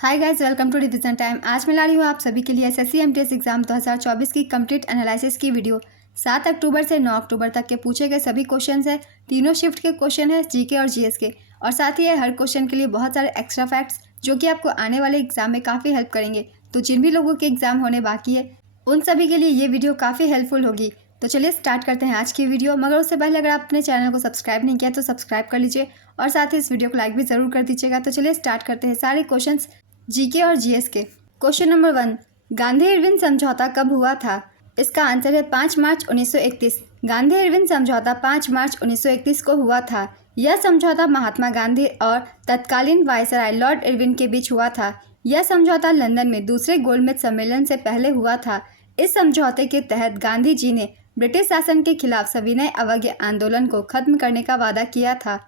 Hi guys, welcome to revision time. आज मैं ला रही हूँ आप सभी के लिए एसएससी एमटीएस एग्जाम 2024 की कंप्लीट एनालिसिस की वीडियो। 7 अक्टूबर से 9 अक्टूबर तक के पूछे गए सभी क्वेश्चंस है। तीनों शिफ्ट के क्वेश्चन है, जीके और जीएस के, और साथ ही है हर क्वेश्चन के लिए बहुत सारे एक्स्ट्रा फैक्ट्स जो कि आपको आने वाले एग्जाम में काफ़ी हेल्प करेंगे। तो जिन भी लोगों के एग्जाम होने बाकी है उन सभी के लिए ये वीडियो काफ़ी हेल्पफुल होगी। तो चलिए स्टार्ट करते हैं आज की वीडियो। मगर उससे पहले अगर आप अपने चैनल को सब्सक्राइब नहीं किया तो सब्सक्राइब कर लीजिए और साथ ही इस वीडियो को लाइक भी ज़रूर कर दीजिएगा। तो चलिए स्टार्ट करते हैं सारे क्वेश्चंस जीके और जीएस के। क्वेश्चन नंबर 1, गांधी इरविन समझौता कब हुआ था? इसका आंसर है 5 मार्च 1931। गांधी इरविन समझौता 5 मार्च 1931 को हुआ था। यह समझौता महात्मा गांधी और तत्कालीन वायसराय लॉर्ड इरविन के बीच हुआ था। यह समझौता लंदन में दूसरे गोलमेज सम्मेलन से पहले हुआ था। इस समझौते के तहत गांधी जी ने ब्रिटिश शासन के खिलाफ सविनय अवज्ञा आंदोलन को खत्म करने का वादा किया था।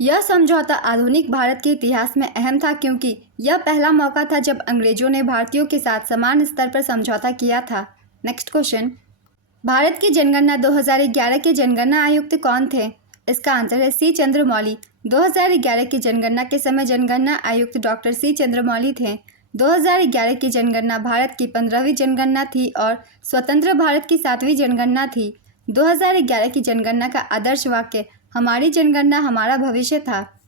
यह समझौता आधुनिक भारत के इतिहास में अहम था क्योंकि यह पहला मौका था जब अंग्रेजों ने भारतीयों के साथ समान स्तर पर समझौता किया था। नेक्स्ट क्वेश्चन, भारत की जनगणना 2011 के जनगणना आयुक्त कौन थे? इसका आंसर है सी चंद्रमौली। 2011 की जनगणना के समय जनगणना आयुक्त डॉक्टर सी चंद्रमौली थे। 2011 की जनगणना भारत की 15वीं जनगणना थी और स्वतंत्र भारत की 7वीं जनगणना थी। 2011 की जनगणना का आदर्श वाक्य हमारी जनगणना हमारा भविष्य था।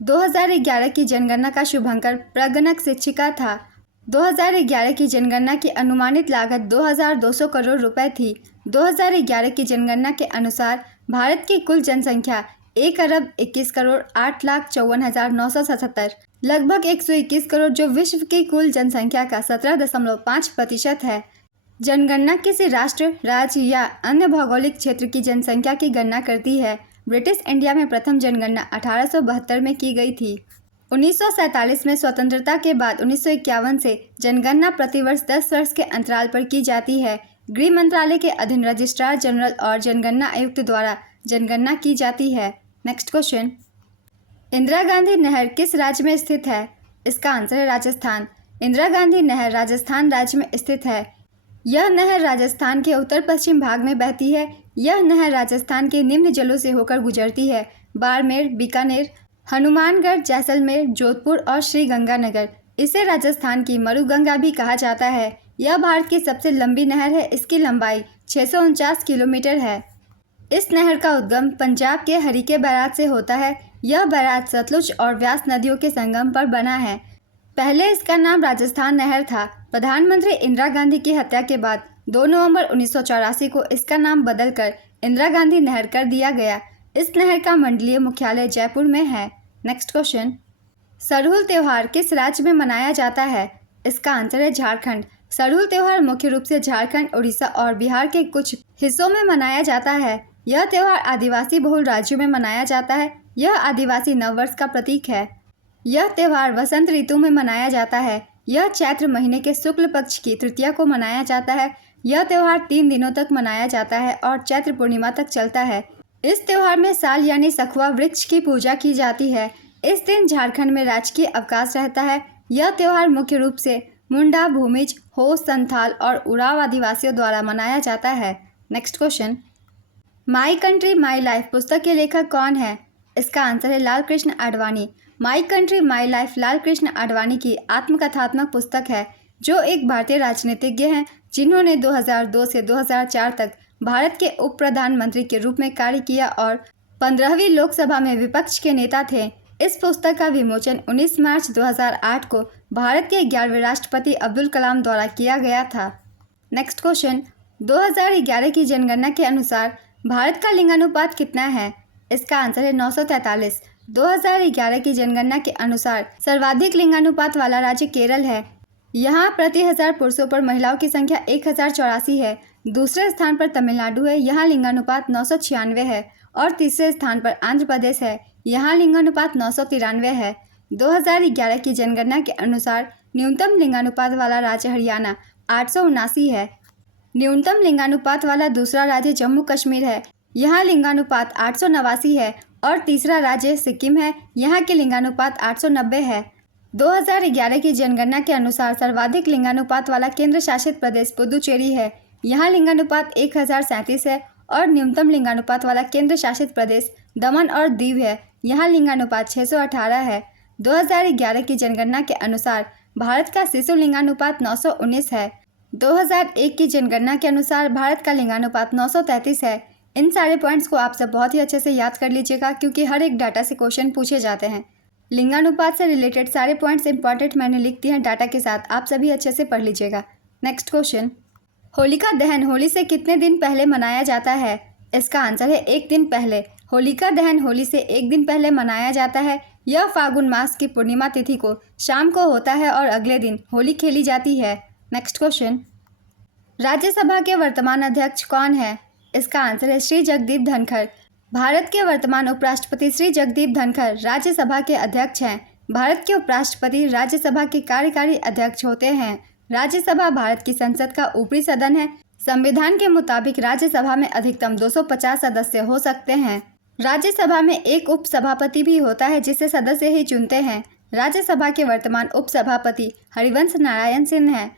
2011 की जनगणना का शुभंकर प्रगणक शिक्षिका था। 2011 की जनगणना की अनुमानित लागत 2200 करोड़ रुपए थी। 2011 की जनगणना के अनुसार भारत की कुल जनसंख्या 1,21,08,54,977, लगभग 121 करोड़, जो विश्व की कुल जनसंख्या का 17.5% है। जनगणना किसी राष्ट्र, राज्य या अन्य भौगोलिक क्षेत्र की जनसंख्या की गणना करती है। ब्रिटिश इंडिया में प्रथम जनगणना 1872 में की गई थी। 1947 में स्वतंत्रता के बाद 1951 से जनगणना प्रतिवर्ष 10 वर्ष के अंतराल पर की जाती है। गृह मंत्रालय के अधीन रजिस्ट्रार जनरल और जनगणना आयुक्त द्वारा जनगणना की जाती है। नेक्स्ट क्वेश्चन, इंदिरा गांधी नहर किस राज्य में स्थित है? इसका आंसर है राजस्थान। इंदिरा गांधी नहर राजस्थान राज्य में स्थित है। यह नहर राजस्थान के उत्तर पश्चिम भाग में बहती है। यह नहर राजस्थान के निम्न जिलों से होकर गुजरती है: बाड़मेर, बीकानेर, हनुमानगढ़, जैसलमेर, जोधपुर और श्रीगंगानगर। इसे राजस्थान की मरुगंगा भी कहा जाता है। यह भारत की सबसे लंबी नहर है। इसकी लंबाई 649 किलोमीटर है। इस नहर का उद्गम पंजाब के हरीके बैराज से होता है। यह बैराज सतलुज और व्यास नदियों के संगम पर बना है। पहले इसका नाम राजस्थान नहर था। प्रधानमंत्री इंदिरा गांधी की हत्या के बाद 2 नवंबर 1984 को इसका नाम बदलकर इंदिरा गांधी नहर कर दिया गया। इस नहर का मंडलीय मुख्यालय जयपुर में है। नेक्स्ट क्वेश्चन, सरहुल त्यौहार किस राज्य में मनाया जाता है? इसका आंसर है झारखंड। सरहुल त्यौहार मुख्य रूप से झारखंड, उड़ीसा और बिहार के कुछ हिस्सों में मनाया जाता है। यह त्यौहार आदिवासी बहुल राज्यों में मनाया जाता है। यह आदिवासी नववर्ष का प्रतीक है। यह त्यौहार वसंत ऋतु में मनाया जाता है। यह चैत्र महीने के शुक्ल पक्ष की तृतीया को मनाया जाता है। यह त्यौहार 3 दिनों तक मनाया जाता है और चैत्र पूर्णिमा तक चलता है। इस त्यौहार में साल यानी सखुआ वृक्ष की पूजा की जाती है। इस दिन झारखंड में राजकीय अवकाश रहता है। यह त्यौहार मुख्य रूप से मुंडा, भूमिज, हो, संथाल और उराव आदिवासियों द्वारा मनाया जाता है। Next question, my country my life पुस्तक के लेखक कौन है? इसका आंसर है Lal Krishna Advani. My country my life Lal Krishna Advani की आत्मकथात्मक पुस्तक है, जो एक भारतीय राजनीतिज्ञ हैं जिन्होंने 2002 से 2004 तक भारत के उप प्रधानमंत्री के रूप में कार्य किया और 15वीं लोकसभा में विपक्ष के नेता थे। इस पुस्तक का विमोचन 19 मार्च 2008 को भारत के 11वें राष्ट्रपति अब्दुल कलाम द्वारा किया गया था। नेक्स्ट क्वेश्चन, 2011 की जनगणना के अनुसार भारत का लिंगानुपात कितना है? इसका आंसर है 943। 2011 की जनगणना के अनुसार सर्वाधिक लिंगानुपात वाला राज्य केरल है। यहाँ प्रति 1000 पुरुषों पर महिलाओं की संख्या 1084 है। दूसरे स्थान पर तमिलनाडु है। यहाँ लिंगानुपात 996 है और तीसरे स्थान पर आंध्र प्रदेश है। यहाँ लिंगानुपात 993 है। 2011 की जनगणना के अनुसार न्यूनतम लिंगानुपात वाला राज्य हरियाणा 879 है। न्यूनतम लिंगानुपात वाला दूसरा राज्य जम्मू कश्मीर है। यहाँ लिंगानुपात 889 है और तीसरा राज्य सिक्किम है। यहाँ के लिंगानुपात 890 है। 2011 की जनगणना के अनुसार सर्वाधिक लिंगानुपात वाला केंद्र शासित प्रदेश पुदुचेरी है। यहाँ लिंगानुपात 1037 है और न्यूनतम लिंगानुपात वाला केंद्र शासित प्रदेश दमन और दीव है। यहाँ लिंगानुपात 618 है। 2011 की जनगणना के अनुसार भारत का शिशु लिंगानुपात 919 है। 2001 की जनगणना के अनुसार भारत का लिंगानुपात 933 है। इन सारे पॉइंट्स को आप सब बहुत ही अच्छे से याद कर लीजिएगा क्योंकि हर एक डाटा से क्वेश्चन पूछे जाते हैं। लिंगानुपात से रिलेटेड सारे पॉइंट्स इंपॉर्टेंट मैंने लिख दिए हैं डाटा के साथ, आप सभी अच्छे से पढ़ लीजिएगा। नेक्स्ट क्वेश्चन, होलिका दहन होली से कितने दिन पहले मनाया जाता है? इसका आंसर है 1 दिन पहले। होलिका दहन होली से 1 दिन पहले मनाया जाता है। यह फागुन मास की पूर्णिमा तिथि को शाम को होता है और अगले दिन होली खेली जाती है। नेक्स्ट क्वेश्चन, राज्यसभा के वर्तमान अध्यक्ष कौन है? इसका आंसर है श्री जगदीप धनखड़। भारत के वर्तमान उपराष्ट्रपति श्री जगदीप धनखड़ राज्यसभा के अध्यक्ष हैं। भारत के उपराष्ट्रपति राज्यसभा के कार्यकारी अध्यक्ष होते हैं। राज्यसभा भारत की संसद का ऊपरी सदन है। संविधान के मुताबिक राज्यसभा में अधिकतम 250 सदस्य हो सकते हैं। राज्यसभा में एक उपसभापति भी होता है जिसे सदस्य ही चुनते हैं। राज्यसभा के वर्तमान उपसभापति हरिवंश नारायण सिंह हैं।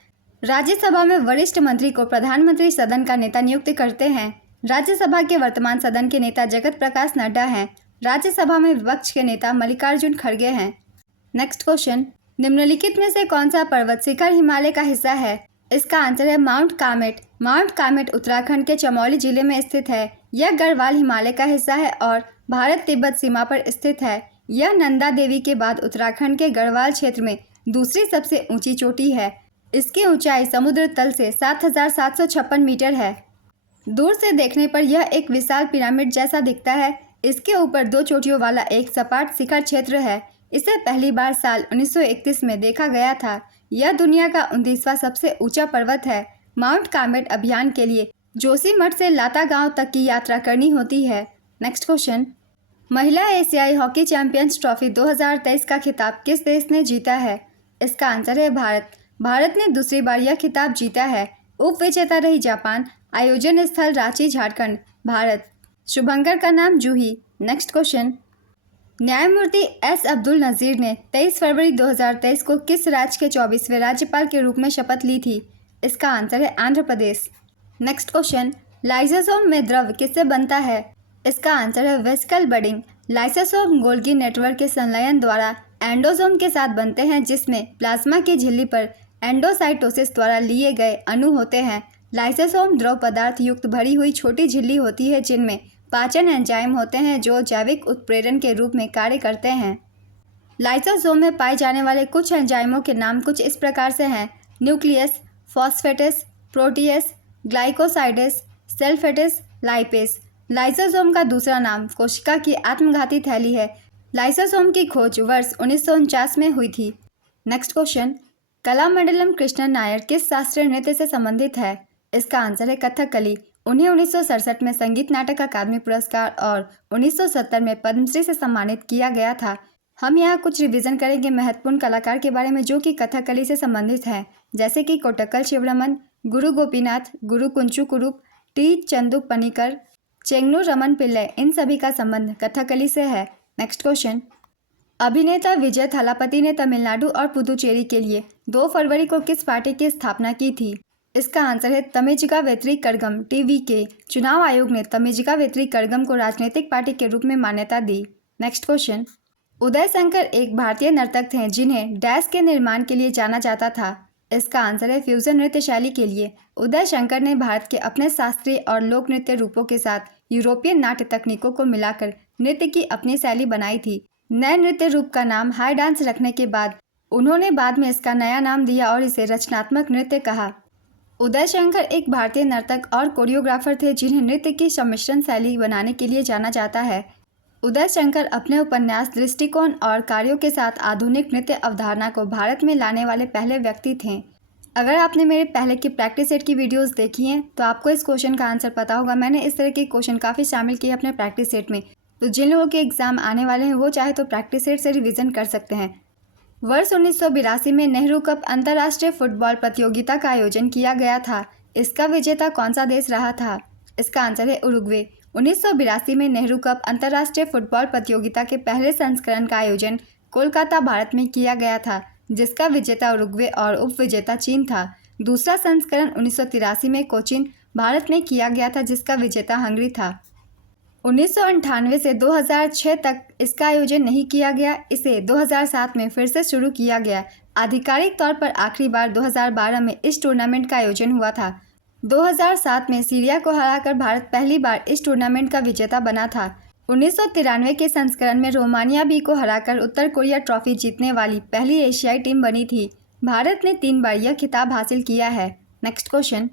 राज्यसभा में वरिष्ठ मंत्री को प्रधानमंत्री सदन का नेता नियुक्त करते हैं। राज्यसभा के वर्तमान सदन के नेता जगत प्रकाश नड्डा हैं। राज्यसभा में विपक्ष के नेता मल्लिकार्जुन खड़गे हैं। नेक्स्ट क्वेश्चन, निम्नलिखित में से कौन सा पर्वत शिखर हिमालय का हिस्सा है? इसका आंसर है माउंट कामेट। माउंट कामेट उत्तराखंड के चमोली जिले में स्थित है। यह गढ़वाल हिमालय का हिस्सा है और भारत तिब्बत सीमा पर स्थित है। यह नंदा देवी के बाद उत्तराखंड के गढ़वाल क्षेत्र में दूसरी सबसे ऊंची चोटी है। इसकी ऊंचाई समुद्र तल से 7,756 मीटर है। दूर से देखने पर यह एक विशाल पिरामिड जैसा दिखता है। इसके ऊपर 2 चोटियों वाला एक सपाट शिखर क्षेत्र है। इसे पहली बार साल 1931 में देखा गया था। यह दुनिया का 29वां सबसे ऊंचा पर्वत है। माउंट कामेट अभियान के लिए जोशीमठ से लाता गांव तक की यात्रा करनी होती है। नेक्स्ट क्वेश्चन, महिला एशियाई हॉकी चैंपियंस ट्रॉफी 2023 का खिताब किस देश ने जीता है? इसका आंसर है भारत। भारत ने दूसरी बार यह खिताब जीता है। उप विजेता रही जापान। आयोजन स्थल रांची झारखंड भारत। शुभंकर का नाम जूही। नेक्स्ट क्वेश्चन, न्यायमूर्ति एस अब्दुल नज़ीर ने 23 फरवरी 2023 को किस राज्य के 24वें राज्यपाल के रूप में शपथ ली थी? इसका आंसर है Andhra Pradesh. Next question, lysosome में द्रव किससे बनता है? इसका आंसर है vesicle budding. Lysosome Golgi network के संलयन द्वारा एंडोसोम के साथ बनते हैं जिसमें प्लाज्मा की झिल्ली पर एंडोसाइटोसिस द्वारा लिए गए अणु होते हैं। लाइसोसोम द्रव पदार्थ युक्त भरी हुई छोटी झिल्ली होती है जिनमें पाचन एंजाइम होते हैं जो जैविक उत्प्रेरण के रूप में कार्य करते हैं। लाइसोसोम में पाए जाने वाले कुछ एंजाइमों के नाम कुछ इस प्रकार से हैं: nucleus, phosphatase, protease, glycosidase, sulphatase, lipase. Lysosome का दूसरा नाम कोशिका की आत्मघाती थैली है। लाइसोसोम की खोज वर्ष 1949 में हुई थी। नेक्स्ट क्वेश्चन, कलामंडलम कृष्णन नायर किस शास्त्रीय नृत्य से संबंधित है? इसका आंसर है कथकली। उन्हें 1967 में संगीत नाटक अकादमी पुरस्कार और 1970 में पद्मश्री से सम्मानित किया गया था। हम यहाँ कुछ रिवीजन करेंगे महत्वपूर्ण कलाकार के बारे में जो कि कथकली से संबंधित हैं, जैसे कि कोटक्कल शिवरमन, गुरु गोपीनाथ, गुरु कुंचू कुरुप, टी चंदू पनिकर, चेंगनू रमन पिल्लई। इन सभी का संबंध कथकली से है। नेक्स्ट क्वेश्चन, अभिनेता विजय थालापति ने तमिलनाडु और पुदुचेरी के लिए 2 फरवरी को किस पार्टी की स्थापना की थी? इसका आंसर है तमिजिका वेत्री कड़गम टीवीके। चुनाव आयोग ने तमिजिका वेत्री कड़गम को राजनीतिक पार्टी के रूप में मान्यता दी। नेक्स्ट क्वेश्चन, उदय शंकर एक भारतीय नर्तक थे जिन्हें डैश के निर्माण के लिए जाना जाता था। इसका आंसर है फ्यूजन नृत्य शैली के लिए। उदय शंकर ने भारत के अपने शास्त्रीय और लोक नृत्य रूपों के साथ यूरोपीय नाट्य तकनीकों को मिलाकर नृत्य की अपनी शैली बनाई थी। नए नृत्य रूप का नाम हाई डांस रखने के बाद उन्होंने बाद में इसका नया नाम दिया और इसे रचनात्मक नृत्य कहा। उदय शंकर एक भारतीय नर्तक और कोरियोग्राफर थे जिन्हें नृत्य की सम्मिश्रण शैली बनाने के लिए जाना जाता है। उदय शंकर अपने उपन्यास, दृष्टिकोण और कार्यों के साथ आधुनिक नृत्य अवधारणा को भारत में लाने वाले पहले व्यक्ति थे। अगर आपने मेरे पहले की प्रैक्टिस सेट की वीडियोस देखी हैं तो आपको इस क्वेश्चन का आंसर पता होगा। मैंने इस तरह के क्वेश्चन काफ़ी शामिल किए अपने प्रैक्टिस सेट में, तो जिन लोगों के एग्जाम आने वाले हैं वो चाहे तो प्रैक्टिस सेट से रिवीजन कर सकते हैं। वर्ष 1982 में नेहरू कप अंतर्राष्ट्रीय फुटबॉल प्रतियोगिता का आयोजन किया गया था। इसका विजेता कौन सा देश रहा था? इसका आंसर है उरुग्वे। 1982 में नेहरू कप अंतर्राष्ट्रीय फुटबॉल प्रतियोगिता के पहले संस्करण का आयोजन कोलकाता, भारत में किया गया था, जिसका विजेता उरुग्वे और उपविजेता चीन था। दूसरा संस्करण 1983 में कोचीन, भारत में किया गया था, जिसका विजेता हंगरी था। 1998 से 2006 तक इसका आयोजन नहीं किया गया। इसे 2007 में फिर से शुरू किया गया। आधिकारिक तौर पर आखिरी बार 2012 में इस टूर्नामेंट का आयोजन हुआ था। 2007 में सीरिया को हराकर भारत पहली बार इस टूर्नामेंट का विजेता बना था। 1993 के संस्करण में रोमानिया भी को हराकर उत्तर कोरिया ट्रॉफी जीतने वाली पहली एशियाई टीम बनी थी। भारत ने 3 बार यह खिताब हासिल किया है। नेक्स्ट क्वेश्चन,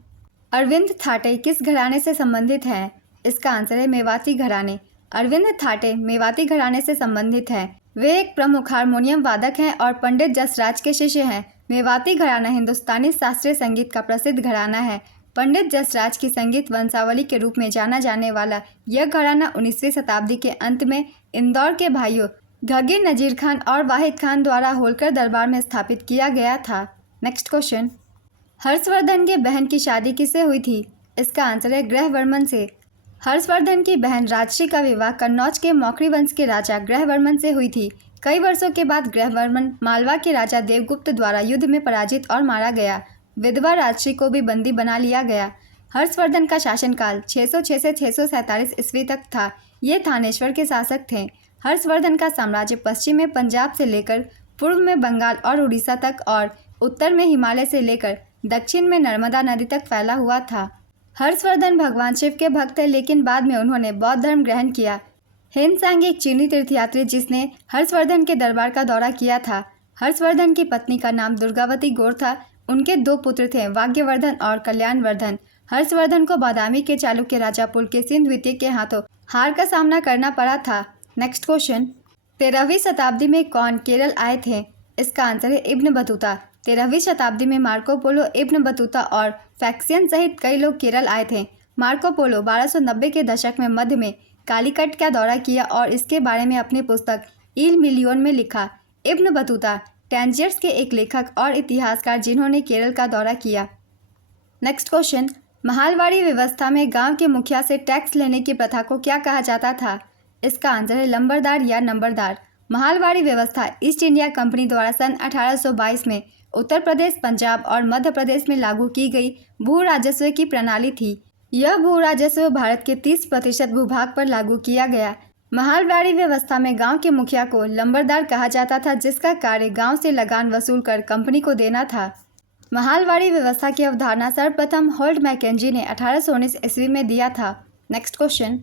अरविंद थाटे किस घराने से संबंधित हैं? इसका आंसर है मेवाती घराने। अरविंद थाटे मेवाती घराने से संबंधित हैं। वे एक प्रमुख हारमोनियम वादक हैं और पंडित जसराज के शिष्य हैं। मेवाती घराना हिंदुस्तानी शास्त्रीय संगीत का प्रसिद्ध घराना है। पंडित जसराज की संगीत वंशावली के रूप में जाना जाने वाला यह घराना 19वीं शताब्दी के अंत में इंदौर के भाइयों घगे नजीर खान और वाहिद खान द्वारा होलकर दरबार में स्थापित किया गया था। नेक्स्ट क्वेश्चन, हर्षवर्धन की बहन की शादी किससे हुई थी? इसका आंसर है ग्रहवर्मन से। हर्षवर्धन की बहन राजश्री का विवाह कन्नौज के मौखरी वंश के राजा ग्रहवर्मन से हुई थी। कई वर्षों के बाद ग्रहवर्मन मालवा के राजा देवगुप्त द्वारा युद्ध में पराजित और मारा गया। विधवा राजश्री को भी बंदी बना लिया गया। हर्षवर्धन का शासनकाल 606 से 647 ईस्वी तक था। ये थानेश्वर के शासक थे। हर्षवर्धन का साम्राज्य पश्चिम में पंजाब से लेकर पूर्व में बंगाल और उड़ीसा तक और उत्तर में हिमालय से लेकर दक्षिण में नर्मदा नदी तक फैला हुआ था। हर्षवर्धन भगवान शिव के भक्त थे, लेकिन बाद में उन्होंने बौद्ध धर्म ग्रहण किया। हेनसांग एक चीनी तीर्थयात्री जिसने हर्षवर्धन के दरबार का दौरा किया था। हर्षवर्धन की पत्नी का नाम दुर्गावती गौर था। उनके 2 पुत्र थे, वाग्यवर्धन और कल्याणवर्धन। हर्षवर्धन को बादामी के चालुक्य राजा पुलकेशिन द्वितीय के हाथों हार का सामना करना पड़ा था। नेक्स्ट क्वेश्चन, 13वीं शताब्दी में कौन केरल आए थे? इसका आंसर है इब्न बतूता। 13वीं शताब्दी में मार्को पोलो, इब्न बतूता और फैक्सियन सहित कई लोग केरल आए थे। मार्को पोलो 1290 के दशक में मध्य में कालीकट का दौरा किया और इसके बारे में अपनी पुस्तक इल मिलियन में लिखा। इब्न बतूता टैंजियर्स के एक लेखक और इतिहासकार जिन्होंने केरल का दौरा किया। नेक्स्ट क्वेश्चन, महालवाड़ी व्यवस्था में गांव के मुखिया से टैक्स लेने की प्रथा को क्या कहा जाता था? इसका आंसर है लंबरदार या नंबरदार। महालवाड़ी व्यवस्था ईस्ट इंडिया कंपनी द्वारा सन 1822 में उत्तर प्रदेश, पंजाब और मध्य प्रदेश में लागू की गई भू राजस्व की प्रणाली थी। यह भू राजस्व भारत के 30% भूभाग पर लागू किया गया। महालवाड़ी व्यवस्था में गांव के मुखिया को लंबरदार कहा जाता था, जिसका कार्य गांव से लगान वसूल कर कंपनी को देना था। महालवाड़ी व्यवस्था की अवधारणा सर्वप्रथम होल्ट मैकेंजी ने 1819 ईस्वी में दिया था। नेक्स्ट क्वेश्चन,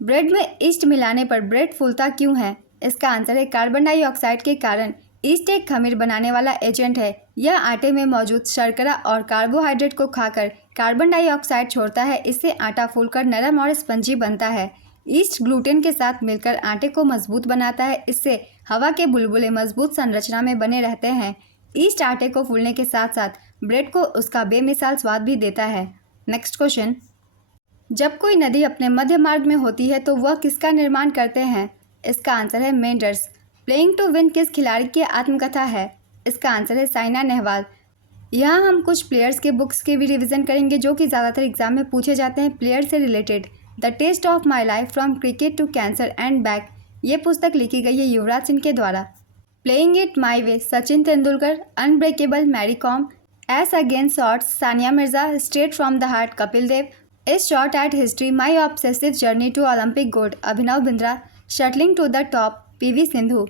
ब्रेड में ईस्ट मिलाने पर ब्रेड फूलता क्यों है? इसका आंसर है कार्बन डाइऑक्साइड के कारण। ईस्ट एक खमीर बनाने वाला एजेंट है। यह आटे में मौजूद शर्करा और कार्बोहाइड्रेट को खाकर कार्बन डाइऑक्साइड छोड़ता है। इससे आटा फूलकर नरम और स्पंजी बनता है। ईस्ट ग्लूटेन के साथ मिलकर आटे को मजबूत बनाता है। इससे हवा के बुलबुले मजबूत संरचना में बने रहते हैं। ईस्ट आटे को फूलने के साथ साथ ब्रेड को उसका बेमिसाल स्वाद भी देता है। नेक्स्ट क्वेश्चन, जब कोई नदी अपने मध्य मार्ग में होती है तो वह किसका निर्माण करते हैं? इसका आंसर है मेंढर्स। प्लेइंग टू विन किस खिलाड़ी की आत्मकथा है? इसका आंसर है साइना नेहवाल। यहाँ हम कुछ प्लेयर्स के बुक्स के भी रिवीजन करेंगे जो कि ज़्यादातर एग्जाम में पूछे जाते हैं प्लेयर से related. The test of my life from cricket to cancer and back, ये पुस्तक लिखी गई है युवराज सिंह के द्वारा। Playing it my way Sachin Tendulkar, unbreakable Mary Kom, ace against shots Sania Mirza, straight from the heart Kapil Dev, a shot at history my obsessive journey to Olympic gold Abhinav Bindra, shuttling to the top PV Sindhu.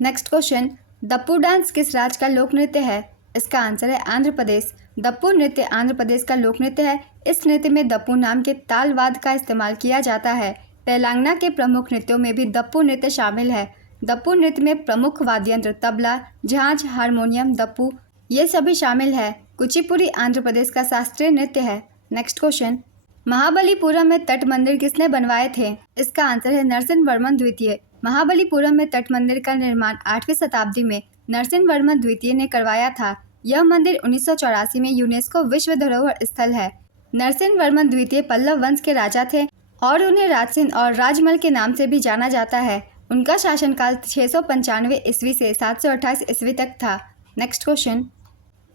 Next question, Dappu dance किस राज्य का लोक नृत्य है? इसका आंसर है आंध्र प्रदेश। दप्पू नृत्य आंध्र प्रदेश का लोक नृत्य है। इस नृत्य में दप्पू नाम के तालवाद्य का इस्तेमाल किया जाता है। तेलंगाना के प्रमुख नृत्यों में भी दप्पू नृत्य शामिल है। दप्पू नृत्य में प्रमुख वाद्य यंत्र तबला, झांझ, हारमोनियम, दप्पू ये सभी शामिल है। कुचिपुड़ी आंध्र प्रदेश का शास्त्रीय नृत्य है। नेक्स्ट क्वेश्चन, महाबलीपुरम में तट मंदिर किसने बनवाए थे? इसका आंसर है नरसिंहवर्मन द्वितीय। महाबलीपुरम में तट मंदिर का निर्माण 8वीं शताब्दी में नरसिंहवर्मन द्वितीय ने करवाया था। यह मंदिर 1984 में यूनेस्को विश्व धरोहर स्थल है। नरसिंहवर्मन द्वितीय पल्लव वंश के राजा थे और उन्हें राजसिंह और राजमल के नाम से भी जाना जाता है। उनका शासनकाल 695 ईस्वी से 728 ईस्वी तक था। नेक्स्ट क्वेश्चन,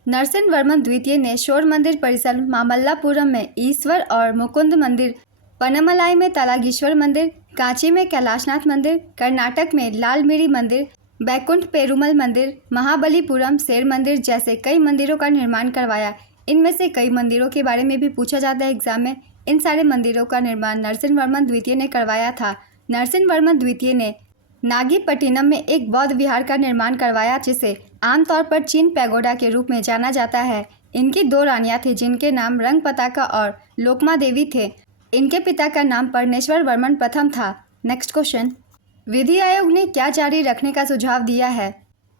नरसिंहवर्मन द्वितीय ने शोर मंदिर परिसर मामल्लापुरम में ईश्वर और मुकुंद मंदिर, पनमलाई में तलागीश्वर मंदिर, कांची में कैलाशनाथ मंदिर, कर्नाटक में लालमिरी मंदिर, बैकुंठ पेरुमल मंदिर, महाबलीपुरम शेर मंदिर जैसे कई मंदिरों का निर्माण करवाया। इनमें से कई मंदिरों के बारे में भी पूछा जाता है एग्जाम में। इन सारे मंदिरों का निर्माण नरसिंहवर्मन द्वितीय ने करवाया था। नरसिंहवर्मन द्वितीय ने नागीपट्टिनम में एक बौद्ध विहार का निर्माण करवाया, जिसे आमतौर पर चीन पैगोडा के रूप में जाना जाता है। इनकी 2 रानियां थीं, जिनके नाम रंगपताका और लोकमा देवी थे। इनके पिता का नाम परमेश्वर वर्मन प्रथम था। नेक्स्ट क्वेश्चन, विधि आयोग ने क्या जारी रखने का सुझाव दिया है?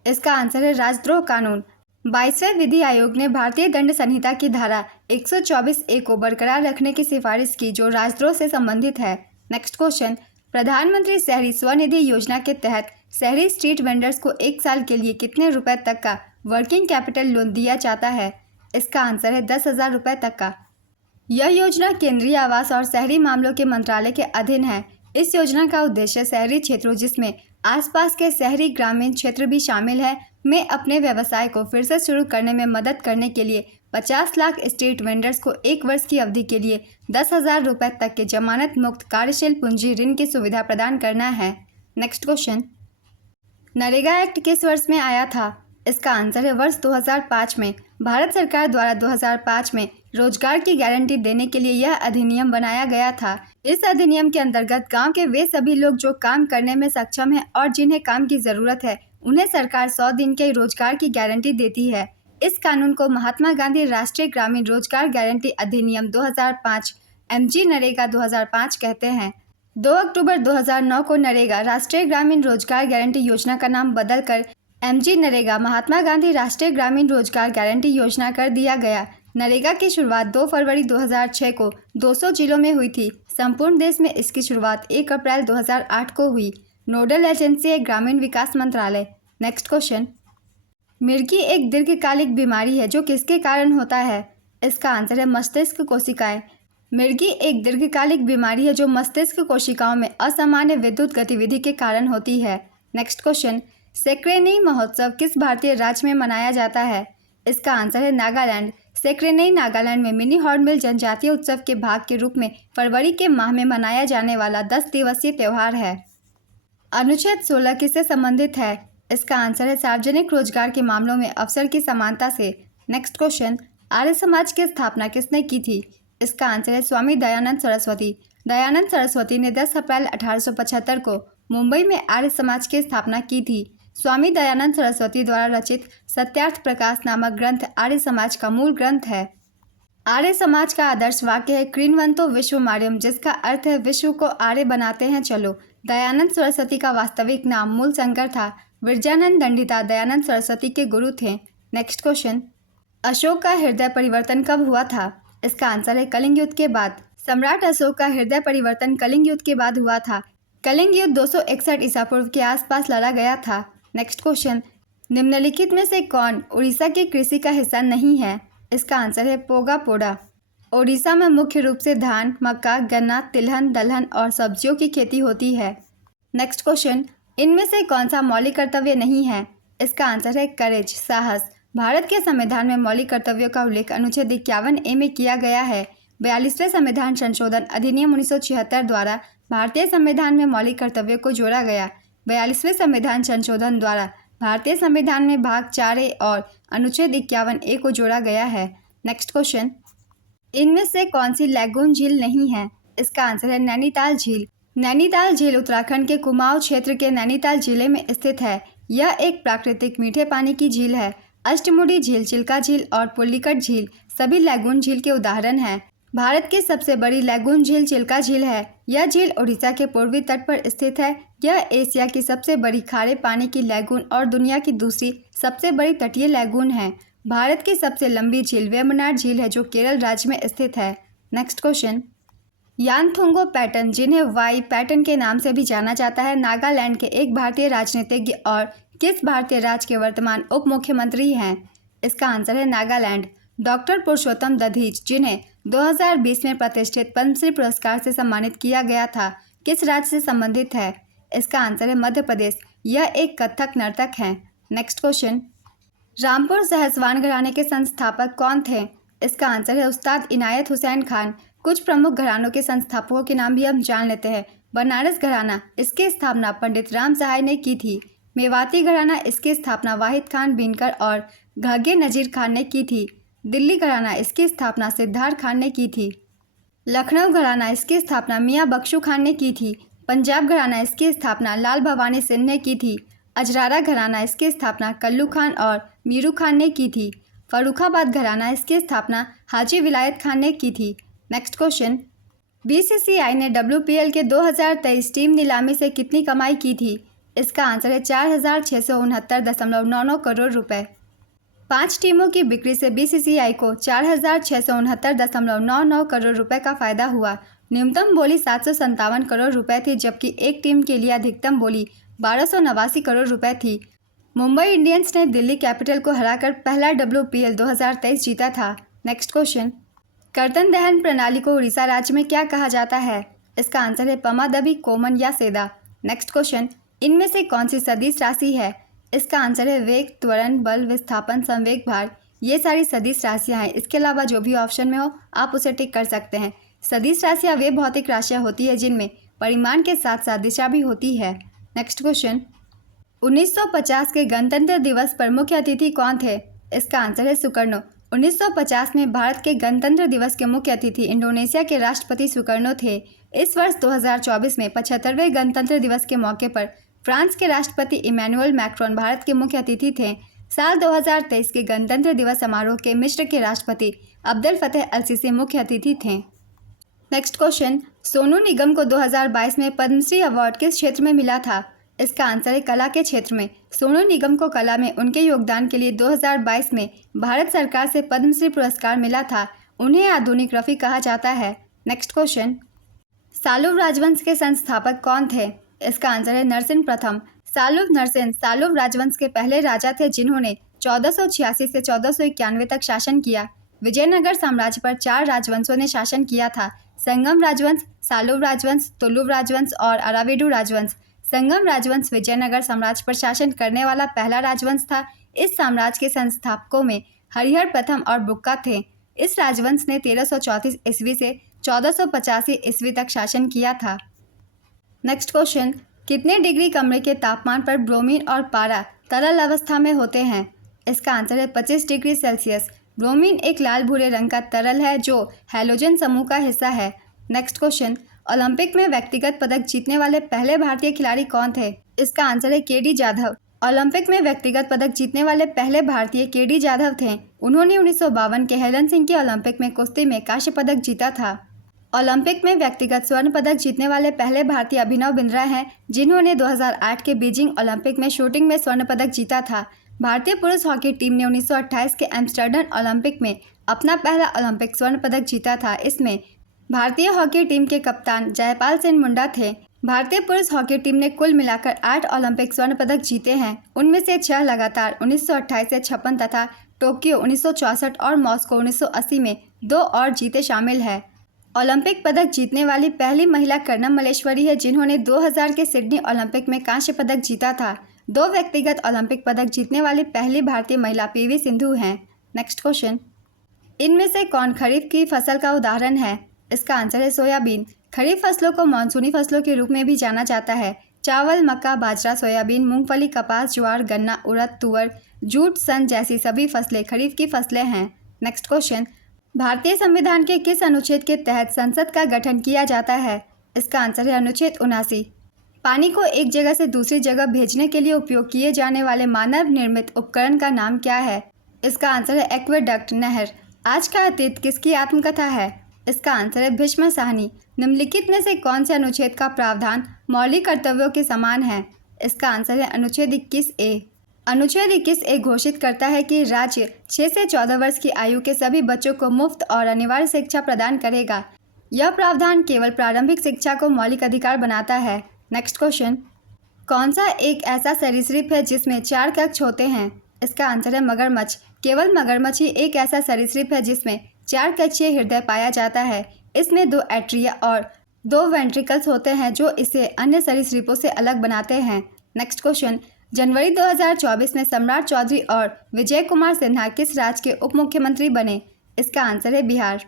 इसका आंसर है राजद्रोह कानून। 22वें विधि आयोग ने भारतीय दंड संहिता की धारा 124A को बरकरार रखने की सिफारिश की, जो राजद्रोह से संबंधित है। नेक्स्ट क्वेश्चन, प्रधानमंत्री शहरी स्वनिधि योजना के तहत शहरी स्ट्रीट वेंडर्स को 1 साल के लिए कितने रुपए तक का वर्किंग कैपिटल लोन दिया जाता है? इसका आंसर है 10,000 रुपये तक का। यह योजना केंद्रीय आवास और शहरी मामलों के मंत्रालय के अधीन है। इस योजना का उद्देश्य शहरी क्षेत्रों, जिसमें आसपास के शहरी ग्रामीण क्षेत्र भी शामिल है, में अपने व्यवसाय को फिर से शुरू करने में मदद करने के लिए 50 लाख स्ट्रीट वेंडर्स को 1 वर्ष की अवधि के लिए 10,000 रुपये तक के जमानत मुक्त कार्यशील पूंजी ऋण की सुविधा प्रदान करना है। नेक्स्ट क्वेश्चन, नरेगा एक्ट किस वर्ष में आया था? इसका आंसर है वर्ष 2005 में। भारत सरकार द्वारा 2005 में रोजगार की गारंटी देने के लिए यह अधिनियम बनाया गया था। इस अधिनियम के अंतर्गत गांव के वे सभी लोग जो काम करने में सक्षम हैं और जिन्हें काम की ज़रूरत है, उन्हें सरकार 100 दिन के रोजगार की गारंटी देती है। इस कानून को महात्मा गांधी राष्ट्रीय ग्रामीण रोजगार गारंटी अधिनियम 2005 MG नरेगा 2005 कहते हैं। 2 अक्टूबर 2009 को नरेगा राष्ट्रीय ग्रामीण रोजगार गारंटी योजना का नाम बदलकर MG नरेगा महात्मा गांधी राष्ट्रीय ग्रामीण रोजगार गारंटी योजना कर दिया गया। नरेगा की शुरुआत 2 फरवरी 2006 को 200 जिलों में हुई थी। संपूर्ण देश में इसकी शुरुआत 1 अप्रैल 2008 को हुई। नोडल एजेंसी है ग्रामीण विकास मंत्रालय। नेक्स्ट क्वेश्चन, मिर्गी एक दीर्घकालिक बीमारी है जो किसके कारण होता है? इसका आंसर है मस्तिष्क कोशिकाएं। मिर्गी एक दीर्घकालिक बीमारी है जो मस्तिष्क कोशिकाओं में असामान्य विद्युत गतिविधि के कारण होती है। नेक्स्ट क्वेश्चन, सेक्रेनेई महोत्सव किस भारतीय राज्य में मनाया जाता है? इसका आंसर है नागालैंड। सेक्रेनेई नागालैंड में मिनी हॉर्नबिल जनजातीय उत्सव के भाग के रूप में फरवरी के माह में मनाया जाने वाला 10 दिवसीय त्यौहार है। अनुच्छेद 16 किससे संबंधित है? इसका आंसर है सार्वजनिक रोजगार के मामलों में अवसर की समानता से। नेक्स्ट क्वेश्चन, आर्य समाज की स्थापना किसने की थी? इसका आंसर है स्वामी दयानंद सरस्वती। दयानंद सरस्वती ने 10 अप्रैल 1875 को मुंबई में आर्य समाज की स्थापना की थी। स्वामी दयानंद सरस्वती द्वारा रचित सत्यार्थ प्रकाश नामक ग्रंथ आर्य समाज का मूल ग्रंथ है। आर्य समाज का आदर्श वाक्य है कृण्वन्तो विश्वमार्यम, जिसका अर्थ है विश्व को आर्य बनाते हैं चलो। दयानंद सरस्वती का वास्तविक नाम मूलशंकर था। विरजानंद दंडिता दयानंद सरस्वती के गुरु थे। नेक्स्ट क्वेश्चन, अशोक का हृदय परिवर्तन कब हुआ था? इसका आंसर है कलिंग युद्ध के बाद। सम्राट अशोक का हृदय परिवर्तन कलिंग युद्ध के बाद हुआ था। कलिंग युद्ध 261 ईसा पूर्व के आसपास लड़ा गया था। नेक्स्ट क्वेश्चन, निम्नलिखित में से कौन उड़ीसा की कृषि का हिस्सा नहीं है? इसका आंसर है पोगा पोडा। उड़ीसा में मुख्य रूप से धान, मक्का, गन्ना, तिलहन, दलहन और सब्जियों की खेती होती है। नेक्स्ट क्वेश्चन, इनमें से कौन सा मौलिक कर्तव्य नहीं है? इसका आंसर है करेज, साहस। भारत के संविधान में मौलिक कर्तव्यों का उल्लेख अनुच्छेद 51A में किया गया है। 42वें संविधान संशोधन अधिनियम 1976 द्वारा भारतीय संविधान में मौलिक कर्तव्यों को जोड़ा गया। 42वें संविधान संशोधन द्वारा भारतीय संविधान में भाग 4A और अनुच्छेद 51A को जोड़ा गया है। नेक्स्ट क्वेश्चन, इनमें से कौन सी लैगून झील नहीं है? इसका आंसर है नैनीताल झील। नैनीताल झील उत्तराखंड के कुमाऊं क्षेत्र के नैनीताल जिले में स्थित है। यह एक प्राकृतिक मीठे पानी की झील है। अष्टमुडी झील, चिल्का झील और पुल्लिकट झील सभी लैगून झील के उदाहरण हैं। भारत की सबसे बड़ी लैगून झील चिल्का झील है। यह झील उड़ीसा के पूर्वी तट पर स्थित है। यह एशिया की सबसे बड़ी खारे पानी की लैगून और दुनिया की दूसरी सबसे बड़ी तटीय लैगून है। भारत की सबसे लंबी झील वेम्बनाड झील है, जो केरल राज्य में स्थित है। नेक्स्ट क्वेश्चन, यानथुंगो पैटर्न, जिन्हें वाई पैटर्न के नाम से भी जाना जाता है, नागालैंड के एक भारतीय राजनीतिज्ञ और किस भारतीय राज्य के वर्तमान उप मुख्यमंत्री हैं? इसका आंसर है नागालैंड। डॉक्टर पुरुषोत्तम दधीच, जिन्हें 2020 में प्रतिष्ठित पद्मश्री पुरस्कार से सम्मानित किया गया था, किस राज्य से संबंधित है? इसका आंसर है मध्य प्रदेश। यह एक कथक नर्तक हैं। नेक्स्ट क्वेश्चन, रामपुर सहसवान घराने के संस्थापक कौन थे? इसका आंसर है उस्ताद इनायत हुसैन खान। कुछ प्रमुख घरानों के संस्थापकों के नाम भी हम जान लेते हैं। बनारस घराना, इसकी स्थापना पंडित राम सहाय ने की थी। मेवाती घराना, इसकी स्थापना वाहिद खान बिनकर और घाघे नजीर खान ने की थी। दिल्ली घराना, इसकी स्थापना सिद्धार्थ खान ने की थी। लखनऊ घराना इसकी स्थापना मियाँ बख्शू खान ने की थी। पंजाब घराना इसकी स्थापना लाल भवानी सिंह ने की थी। अजरारा घराना इसकी स्थापना कल्लू खान और मीरू खान ने की थी। फर्रुखाबाद घराना इसकी स्थापना हाजी विलायत खान ने की थी। नेक्स्ट क्वेश्चन, बीसीसीआई ने WPL के 2023 टीम नीलामी से कितनी कमाई की थी? इसका आंसर है 4,669.99 करोड़ रुपए। 5 टीमों की बिक्री से बीसीसीआई को 4,669.99 करोड़ रुपए का फायदा हुआ। न्यूनतम बोली 757 करोड़ रुपए थी, जबकि एक टीम के लिए अधिकतम बोली 1289 करोड़ रुपए थी। मुंबई इंडियंस ने दिल्ली कैपिटल को हराकर पहला WPL 2023 जीता था। नेक्स्ट क्वेश्चन, कर्तन दहन प्रणाली को उड़ीसा राज्य में क्या कहा जाता है? इसका आंसर है पमादबी, कोमन या सेदा। नेक्स्ट क्वेश्चन, इनमें से कौन सी सदिश राशि है? इसका आंसर है वेग, त्वरण, बल, विस्थापन, संवेग, भार। ये सारी सदिश राशियाँ हैं। इसके अलावा जो भी ऑप्शन में हो आप उसे टिक कर सकते हैं। सदिश राशियाँ वे भौतिक राशियाँ होती है जिनमें परिमाण के साथ साथ दिशा भी होती है। नेक्स्ट क्वेश्चन, 1950 के गणतंत्र दिवस पर मुख्य अतिथि कौन थे? इसका आंसर है सुकर्णो। 1950 में भारत के गणतंत्र दिवस के मुख्य अतिथि इंडोनेशिया के राष्ट्रपति सुकर्णो थे। इस वर्ष 2024 में 75वें गणतंत्र दिवस के मौके पर फ्रांस के राष्ट्रपति इमैनुअल मैक्रोन भारत के मुख्य अतिथि थे। साल 2023 के गणतंत्र दिवस समारोह के मिस्र के राष्ट्रपति अब्देल फतेह अल सीसी मुख्य अतिथि थे। नेक्स्ट क्वेश्चन, सोनू निगम को 2022 में पद्मश्री अवार्ड किस क्षेत्र में मिला था? इसका आंसर है कला के क्षेत्र में। सोनू निगम को कला में उनके योगदान के लिए 2022 में भारत सरकार से पद्मश्री पुरस्कार मिला था। उन्हें आधुनिक रफ़ी कहा जाता है। नेक्स्ट क्वेश्चन, सालुव राजवंश के संस्थापक कौन थे? इसका आंसर है नरसिंह प्रथम। सालुव नरसिंह सालुव राजवंश के पहले राजा थे जिन्होंने 1486 से 1491 तक शासन किया। विजयनगर साम्राज्य पर 4 राजवंशों ने शासन किया था: संगम राजवंश, सालुव राजवंश, तुलुव राजवंश और अराविडु राजवंश। संगम राजवंश विजयनगर साम्राज्य पर शासन करने वाला पहला राजवंश था। इस साम्राज्य के संस्थापकों में हरिहर प्रथम और बुक्का थे। इस राजवंश ने 1334 ईस्वी से 1485 ईस्वी तक शासन किया था। नेक्स्ट क्वेश्चन, कितने डिग्री कमरे के तापमान पर ब्रोमीन और पारा तरल अवस्था में होते हैं? इसका आंसर है 25 डिग्री सेल्सियस। ब्रोमीन एक लाल भूरे रंग का तरल है जो हैलोजन समूह का हिस्सा है। नेक्स्ट क्वेश्चन, ओलंपिक में व्यक्तिगत पदक जीतने वाले पहले भारतीय खिलाड़ी कौन थे? इसका आंसर है KD जाधव। ओलंपिक में व्यक्तिगत पदक जीतने वाले पहले भारतीय KD जाधव थे। उन्होंने 1952 के हेलसिंकी ओलंपिक में कुश्ती में कांस्य पदक जीता था। ओलंपिक में व्यक्तिगत स्वर्ण पदक जीतने वाले पहले भारतीय अभिनव बिंद्रा हैं, जिन्होंने 2008 के बीजिंग ओलंपिक में शूटिंग में स्वर्ण पदक जीता था। भारतीय पुरुष हॉकी टीम ने 1928 के एम्स्टर्डम ओलंपिक में अपना पहला ओलंपिक स्वर्ण पदक जीता था। इसमें भारतीय हॉकी टीम के कप्तान जयपाल सिंह मुंडा थे। भारतीय पुरुष हॉकी टीम ने कुल मिलाकर 8 ओलंपिक स्वर्ण पदक जीते हैं। उनमें से 6 लगातार 1928 से 56 तथा टोक्यो 1964 और मॉस्को 1980 में 2 और जीते शामिल है। ओलंपिक पदक जीतने वाली पहली महिला कर्णम मल्लेश्वरी है, जिन्होंने 2000 के सिडनी ओलंपिक में कांस्य पदक जीता था। 2 व्यक्तिगत ओलंपिक पदक जीतने वाली पहली भारतीय महिला PV सिंधु हैं। नेक्स्ट क्वेश्चन, इनमें से कौन खरीफ की फसल का उदाहरण है? इसका आंसर है सोयाबीन। खरीफ फसलों को मानसूनी फसलों के रूप में भी जाना जाता है। चावल, मक्का, बाजरा, सोयाबीन, मूंगफली, कपास, ज्वार, गन्ना, उड़द, तुअर, जूट, सन जैसी सभी फसलें खरीफ की फसलें हैं। नेक्स्ट क्वेश्चन, भारतीय संविधान के किस अनुच्छेद के तहत संसद का गठन किया जाता है? इसका आंसर है अनुच्छेद 79। पानी को एक जगह से दूसरी जगह भेजने के लिए उपयोग किए जाने वाले मानव निर्मित उपकरण का नाम क्या है? इसका आंसर है एक्वेडक्ट, नहर। आज का अतीत किसकी आत्मकथा है? इसका आंसर है भीष्म साहनी। निम्नलिखित में से कौन से अनुच्छेद का प्रावधान मौलिक कर्तव्यों के समान है? इसका आंसर है अनुच्छेद 21A। अनुच्छेद 21A घोषित करता है कि राज्य 6 से 14 वर्ष की आयु के सभी बच्चों को मुफ्त और अनिवार्य शिक्षा प्रदान करेगा। यह प्रावधान केवल प्रारंभिक शिक्षा को मौलिक अधिकार बनाता है। नेक्स्ट क्वेश्चन, कौन सा एक ऐसा सरीसृप है जिसमें 4 कक्ष होते हैं? इसका आंसर है मगरमच्छ। केवल मगरमच्छ ही एक ऐसा सरीसृप है जिसमें 4 कक्षीय हृदय पाया जाता है। इसमें 2 एट्रिया और 2 वेंट्रिकल्स होते हैं जो इसे अन्य सरीसृपों से अलग बनाते हैं। नेक्स्ट क्वेश्चन, जनवरी 2024 में सम्राट चौधरी और विजय कुमार सिन्हा किस राज्य के उप मुख्यमंत्री बने? इसका आंसर है बिहार।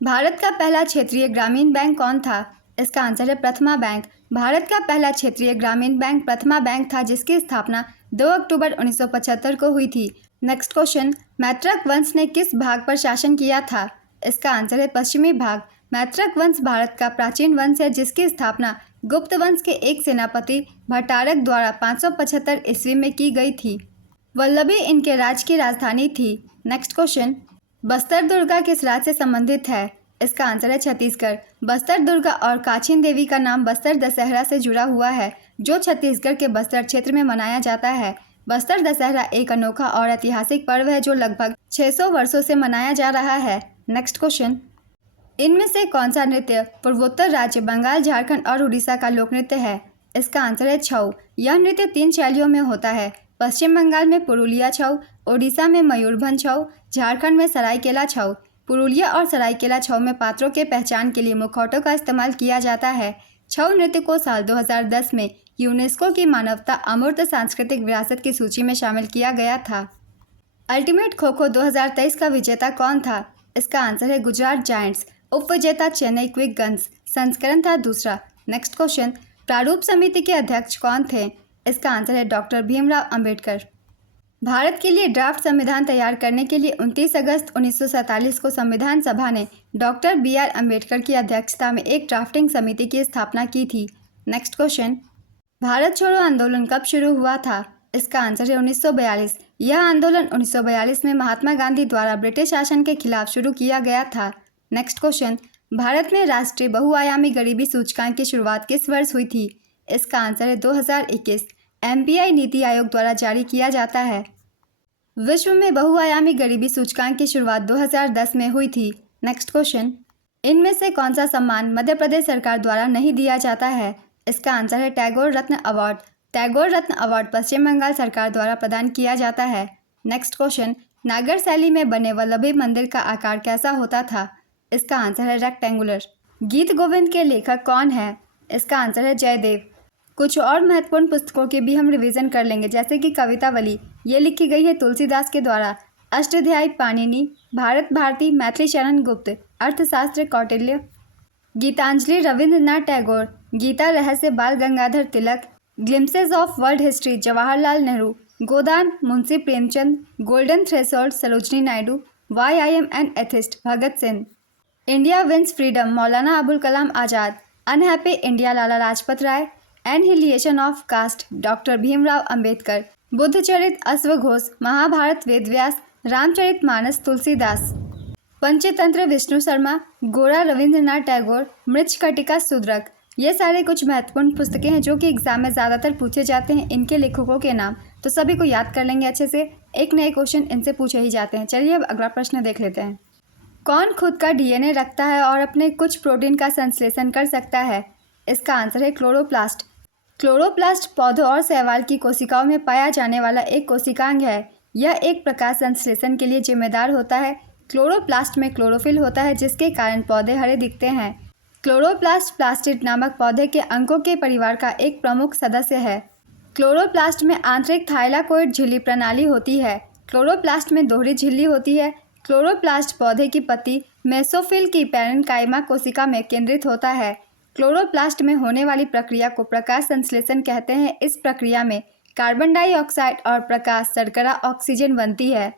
भारत का पहला क्षेत्रीय ग्रामीण बैंक कौन था? इसका आंसर है प्रथमा बैंक। भारत का पहला क्षेत्रीय ग्रामीण बैंक प्रथमा बैंक था, जिसकी स्थापना 2 अक्टूबर 1975 को हुई थी। नेक्स्ट क्वेश्चन, मैत्रक वंश ने किस भाग पर शासन किया था? इसका आंसर है पश्चिमी भाग। मैत्रक वंश भारत का प्राचीन वंश है जिसकी स्थापना गुप्त वंश के एक सेनापति भट्टारक द्वारा 575 ईस्वी में की गई थी। वल्लभी इनके राज्य की राजधानी थी। नेक्स्ट क्वेश्चन, बस्तर दुर्गा किस राज्य से संबंधित है? इसका आंसर है छत्तीसगढ़। बस्तर दुर्गा और काछीन देवी का नाम बस्तर दशहरा से जुड़ा हुआ है जो छत्तीसगढ़ के बस्तर क्षेत्र में मनाया जाता है। बस्तर दशहरा एक अनोखा और ऐतिहासिक पर्व है जो लगभग 600 वर्षों से मनाया जा रहा है। नेक्स्ट क्वेश्चन, इनमें से कौन सा नृत्य पूर्वोत्तर राज्य बंगाल, झारखंड और उड़ीसा का लोक नृत्य है? इसका आंसर है छऊ। यह नृत्य 3 शैलियों में होता है। पश्चिम बंगाल में पुरुलिया छऊ, उड़ीसा में मयूरभंज छऊ, झारखंड में सरायकेला छऊ। पुरुलिया और सरायकेला छऊ में पात्रों के पहचान के लिए मुखौटों का इस्तेमाल किया जाता है। छऊ नृत्य को साल 2010 में यूनेस्को की मानवता अमूर्त सांस्कृतिक विरासत की सूची में शामिल किया गया था। अल्टीमेट खो खो 2023 का विजेता कौन था? इसका आंसर है गुजरात जायंट्स। उपविजेता चेन्नई क्विक गन्स। संस्करण था दूसरा। नेक्स्ट क्वेश्चन, प्रारूप समिति के अध्यक्ष कौन थे? इसका आंसर है डॉक्टर भीमराव अंबेडकर। भारत के लिए ड्राफ्ट संविधान तैयार करने के लिए 29 अगस्त 1947 को संविधान सभा ने डॉक्टर BR अंबेडकर की अध्यक्षता में एक ड्राफ्टिंग समिति की स्थापना की थी। नेक्स्ट क्वेश्चन, भारत छोड़ो आंदोलन कब शुरू हुआ था? इसका आंसर है 1942। यह आंदोलन 1942 में महात्मा गांधी द्वारा ब्रिटिश शासन के खिलाफ शुरू किया गया था। नेक्स्ट क्वेश्चन, भारत में राष्ट्रीय बहुआयामी गरीबी सूचकांक की शुरुआत किस वर्ष हुई थी? इसका आंसर है 2021। MPI नीति आयोग द्वारा जारी किया जाता है। विश्व में बहुआयामी गरीबी सूचकांक की शुरुआत 2010 में हुई थी। नेक्स्ट क्वेश्चन, इनमें से कौन सा सम्मान मध्य प्रदेश सरकार द्वारा नहीं दिया जाता है? इसका आंसर है टैगोर रत्न अवार्ड। टैगोर रत्न अवार्ड पश्चिम बंगाल सरकार द्वारा प्रदान किया जाता है। नेक्स्ट क्वेश्चन, नागर शैली में बने वल्लभी मंदिर का आकार कैसा होता था? इसका आंसर है रेक्टेंगुलर। गीत गोविंद के लेखक कौन है? इसका आंसर है जयदेव। कुछ और महत्वपूर्ण पुस्तकों के भी हम रिवीजन कर लेंगे, जैसे कि कवितावली, ये लिखी गई है तुलसीदास के द्वारा। अष्टाध्यायी पाणिनि, भारत भारती मैथिली शरण गुप्त, अर्थशास्त्र Kautilya, Geetanjali Rabindranath Tagore, Gita Rahasya Bal Gangadhar Tilak, glimpses of world history Jawaharlal Nehru, Godan Munshi Premchand, golden threshold Sarojini Naidu, why I am an atheist Bhagat Singh, India wins freedom Maulana Abul Kalam Azad, unhappy India Lala Lajpat Rai, annihilation of caste doctor Bhimrao Ambedkar, Buddhacharita अश्वघोष, महाभारत वेदव्यास, रामचरितमानस तुलसीदास, पंचतंत्र विष्णु शर्मा, गोरा रविंद्रनाथ टैगोर, मृच्छकटिका शूद्रक। ये सारे कुछ महत्वपूर्ण पुस्तकें हैं जो कि एग्जाम में ज़्यादातर पूछे जाते हैं। इनके लेखकों के नाम तो सभी को याद कर लेंगे अच्छे से। एक नए क्वेश्चन इनसे पूछे ही जाते हैं। चलिए अब अगला प्रश्न देख लेते हैं। कौन खुद का DNA रखता है और अपने कुछ प्रोटीन का संश्लेषण कर सकता है? इसका आंसर है क्लोरोप्लास्ट। क्लोरोप्लास्ट पौधों और शैवाल की कोशिकाओं में पाया जाने वाला एक कोशिकांग है। यह एक प्रकाश संश्लेषण के लिए जिम्मेदार होता है। क्लोरोप्लास्ट में क्लोरोफिल होता है जिसके कारण पौधे हरे दिखते हैं। क्लोरोप्लास्ट प्लास्टिड नामक पौधे के अंगों के परिवार का एक प्रमुख सदस्य है। क्लोरोप्लास्ट में आंतरिक थाइलाकोइड झिल्ली प्रणाली होती है। क्लोरोप्लास्ट में दोहरी झिल्ली होती है। क्लोरोप्लास्ट पौधे की पत्ती मेसोफिल की पैरेन्काइमा कोशिका में केंद्रित होता है। क्लोरोप्लास्ट में होने वाली प्रक्रिया को प्रकाश संश्लेषण कहते हैं। इस प्रक्रिया में कार्बन डाइऑक्साइड और प्रकाश शर्करा ऑक्सीजन बनती है।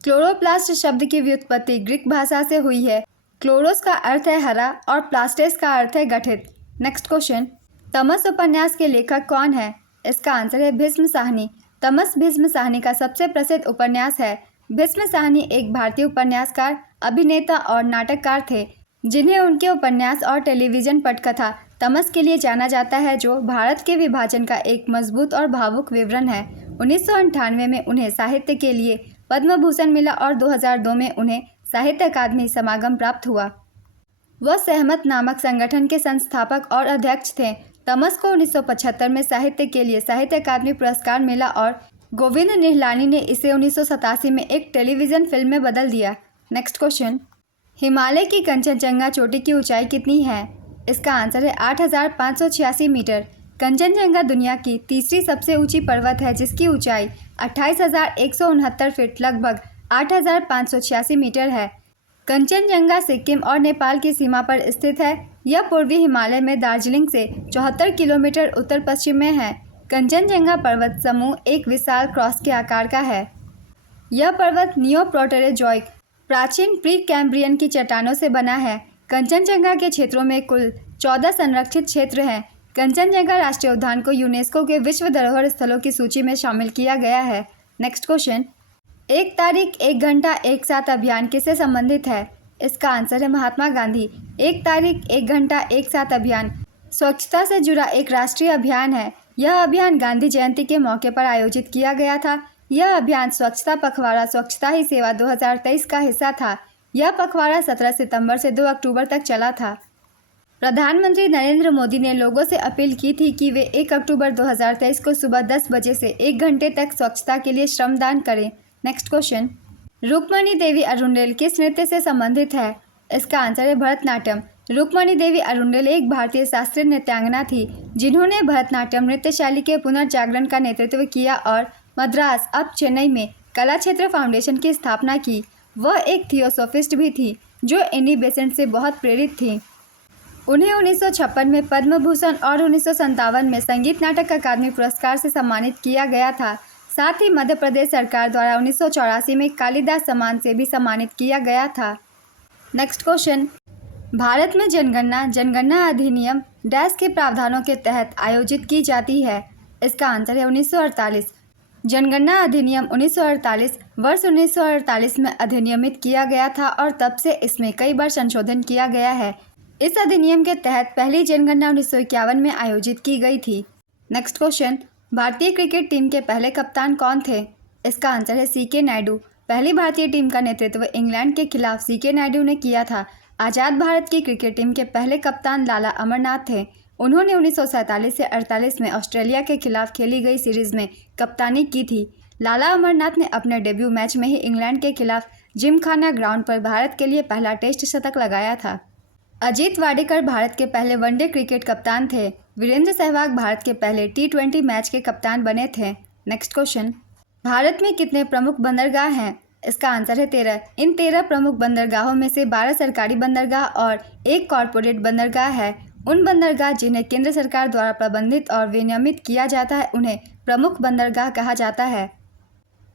क्लोरोप्लास्ट शब्द की व्युत्पत्ति ग्रीक भाषा से हुई है। क्लोरोस का अर्थ है हरा और प्लास्टेस का अर्थ है गठित। नेक्स्ट क्वेश्चन, तमस उपन्यास के लेखक कौन है? इसका आंसर है भीष्म साहनी। तमस भीष्म साहनी का सबसे प्रसिद्ध उपन्यास है। भीष्म साहनी एक भारतीय उपन्यासकार, अभिनेता और नाटककार थे जिन्हें उनके उपन्यास और टेलीविज़न पटकथा तमस के लिए जाना जाता है, जो भारत के विभाजन का एक मजबूत और भावुक विवरण है। 1998 में उन्हें साहित्य के लिए पद्म भूषण मिला और 2002 में उन्हें साहित्य अकादमी समागम प्राप्त हुआ। वह सहमत नामक संगठन के संस्थापक और अध्यक्ष थे। तमस को 1975 में साहित्य के लिए साहित्य अकादमी पुरस्कार मिला और गोविंद निहलानी ने इसे 1987 में एक टेलीविज़न फिल्म में बदल दिया। नेक्स्ट क्वेश्चन, हिमालय की कंचनजंगा चोटी की ऊंचाई कितनी है? इसका आंसर है 8,586 मीटर। कंचनजंगा दुनिया की तीसरी सबसे ऊंची पर्वत है जिसकी ऊंचाई 28,169 फीट लगभग 8,586 मीटर है। कंचनजंगा सिक्किम और नेपाल की सीमा पर स्थित है। यह पूर्वी हिमालय में दार्जिलिंग से 74 किलोमीटर उत्तर पश्चिम में है। कंचनजंगा पर्वत समूह एक विशाल क्रॉस के आकार का है। यह पर्वत नियोप्रोटेरोजोइक प्राचीन प्री कैम्ब्रियन की चट्टानों से बना है। कंचनजंगा के क्षेत्रों में कुल 14 संरक्षित क्षेत्र हैं। कंचनजंगा राष्ट्रीय उद्यान को यूनेस्को के विश्व धरोहर स्थलों की सूची में शामिल किया गया है। नेक्स्ट क्वेश्चन, 1 तारीख 1 घंटा 1 साथ अभियान किससे संबंधित है? इसका आंसर है महात्मा गांधी। 1 तारीख 1 घंटा 1 साथ अभियान स्वच्छता से जुड़ा एक राष्ट्रीय अभियान है। यह अभियान गांधी जयंती के मौके पर आयोजित किया गया था। यह अभियान स्वच्छता पखवाड़ा स्वच्छता ही सेवा 2023 का हिस्सा था। यह पखवाड़ा 17 सितंबर से 2 अक्टूबर तक चला था। प्रधानमंत्री नरेंद्र मोदी ने लोगों से अपील की थी कि वे 1 अक्टूबर 2023 को सुबह 10 बजे से 1 घंटे तक स्वच्छता के लिए श्रमदान करें। नेक्स्ट क्वेश्चन, रुक्मणी देवी अरुंडेल किस नृत्य से संबंधित है? इसका आंसर है भरतनाट्यम। रुक्मणी देवी अरुंडेल एक भारतीय शास्त्रीय नृत्यांगना थी जिन्होंने भरतनाट्यम नृत्य शैली के पुनर्जागरण का नेतृत्व किया और मद्रास अब चेन्नई में कला क्षेत्र फाउंडेशन की स्थापना की। वह एक थियोसोफिस्ट भी थी जो एनी बेसेंट से बहुत प्रेरित थी। उन्हें 1956 में पद्म भूषण और 1957 में संगीत नाटक अकादमी पुरस्कार से सम्मानित किया गया था। साथ ही मध्य प्रदेश सरकार द्वारा 1984 में कालिदास सम्मान से भी सम्मानित किया गया था। नेक्स्ट क्वेश्चन, भारत में जनगणना अधिनियम डैश के प्रावधानों के तहत आयोजित की जाती है? इसका आंसर है 1948। जनगणना अधिनियम 1948 वर्ष 1948 में अधिनियमित किया गया था और तब से इसमें कई बार संशोधन किया गया है। इस अधिनियम के तहत पहली जनगणना 1951 में आयोजित की गई थी। नेक्स्ट क्वेश्चन, भारतीय क्रिकेट टीम के पहले कप्तान कौन थे? इसका आंसर है सीके नायडू। पहली भारतीय टीम का नेतृत्व इंग्लैंड के खिलाफ सीके नायडू ने किया था। आज़ाद भारत की क्रिकेट टीम के पहले कप्तान लाला अमरनाथ थे। उन्होंने 1947 से 48 में ऑस्ट्रेलिया के खिलाफ खेली गई सीरीज में कप्तानी की थी। लाला अमरनाथ ने अपने डेब्यू मैच में ही इंग्लैंड के खिलाफ जिमखाना ग्राउंड पर भारत के लिए पहला टेस्ट शतक लगाया था। अजीत वाडेकर भारत के पहले वनडे क्रिकेट कप्तान थे। वीरेंद्र सहवाग भारत के पहले T20 मैच के कप्तान बने थे। नेक्स्ट क्वेश्चन, भारत में कितने प्रमुख बंदरगाह हैं? इसका आंसर है 13। इन 13 प्रमुख बंदरगाहों में से 12 सरकारी बंदरगाह और 1 कॉरपोरेट बंदरगाह है। उन बंदरगाह जिन्हें केंद्र सरकार द्वारा प्रबंधित और विनियमित किया जाता है उन्हें प्रमुख बंदरगाह कहा जाता है।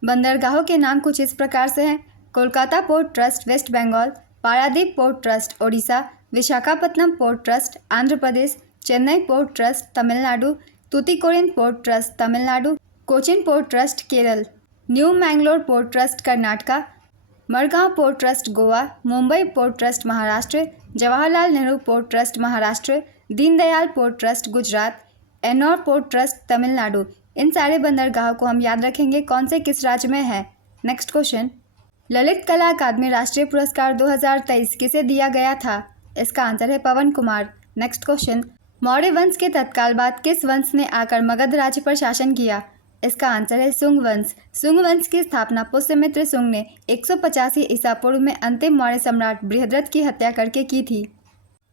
बंदरगाहों के नाम कुछ इस प्रकार से हैं: Kolkata port trust West Bengal, Paradip port trust Odisha, Visakhapatnam port trust Andhra Pradesh, Chennai port trust Tamil Nadu, Tuticorin port trust Tamil Nadu, Cochin port trust Kerala, new Mangalore port trust Karnataka, Madgaon port trust Goa, Mumbai port trust Maharashtra, Jawaharlal Nehru port trust Maharashtra, Deendayal port trust Gujarat, Ennore port trust Tamil Nadu. इन सारे बंदरगाहों को हम याद रखेंगे कौन से किस राज्य में है। नेक्स्ट क्वेश्चन, ललित कला अकादमी राष्ट्रीय पुरस्कार 2023 किसे दिया गया था? इसका आंसर है पवन कुमार। नेक्स्ट क्वेश्चन, मौर्य वंश के तत्काल बाद किस वंश ने आकर मगध राज्य पर शासन किया? इसका आंसर है सुंग वंश। सुंग वंश की स्थापना पुष्यमित्र सुंग ने 185 ईसा पूर्व में अंतिम मौर्य सम्राट बृहद्रथ की हत्या करके की थी।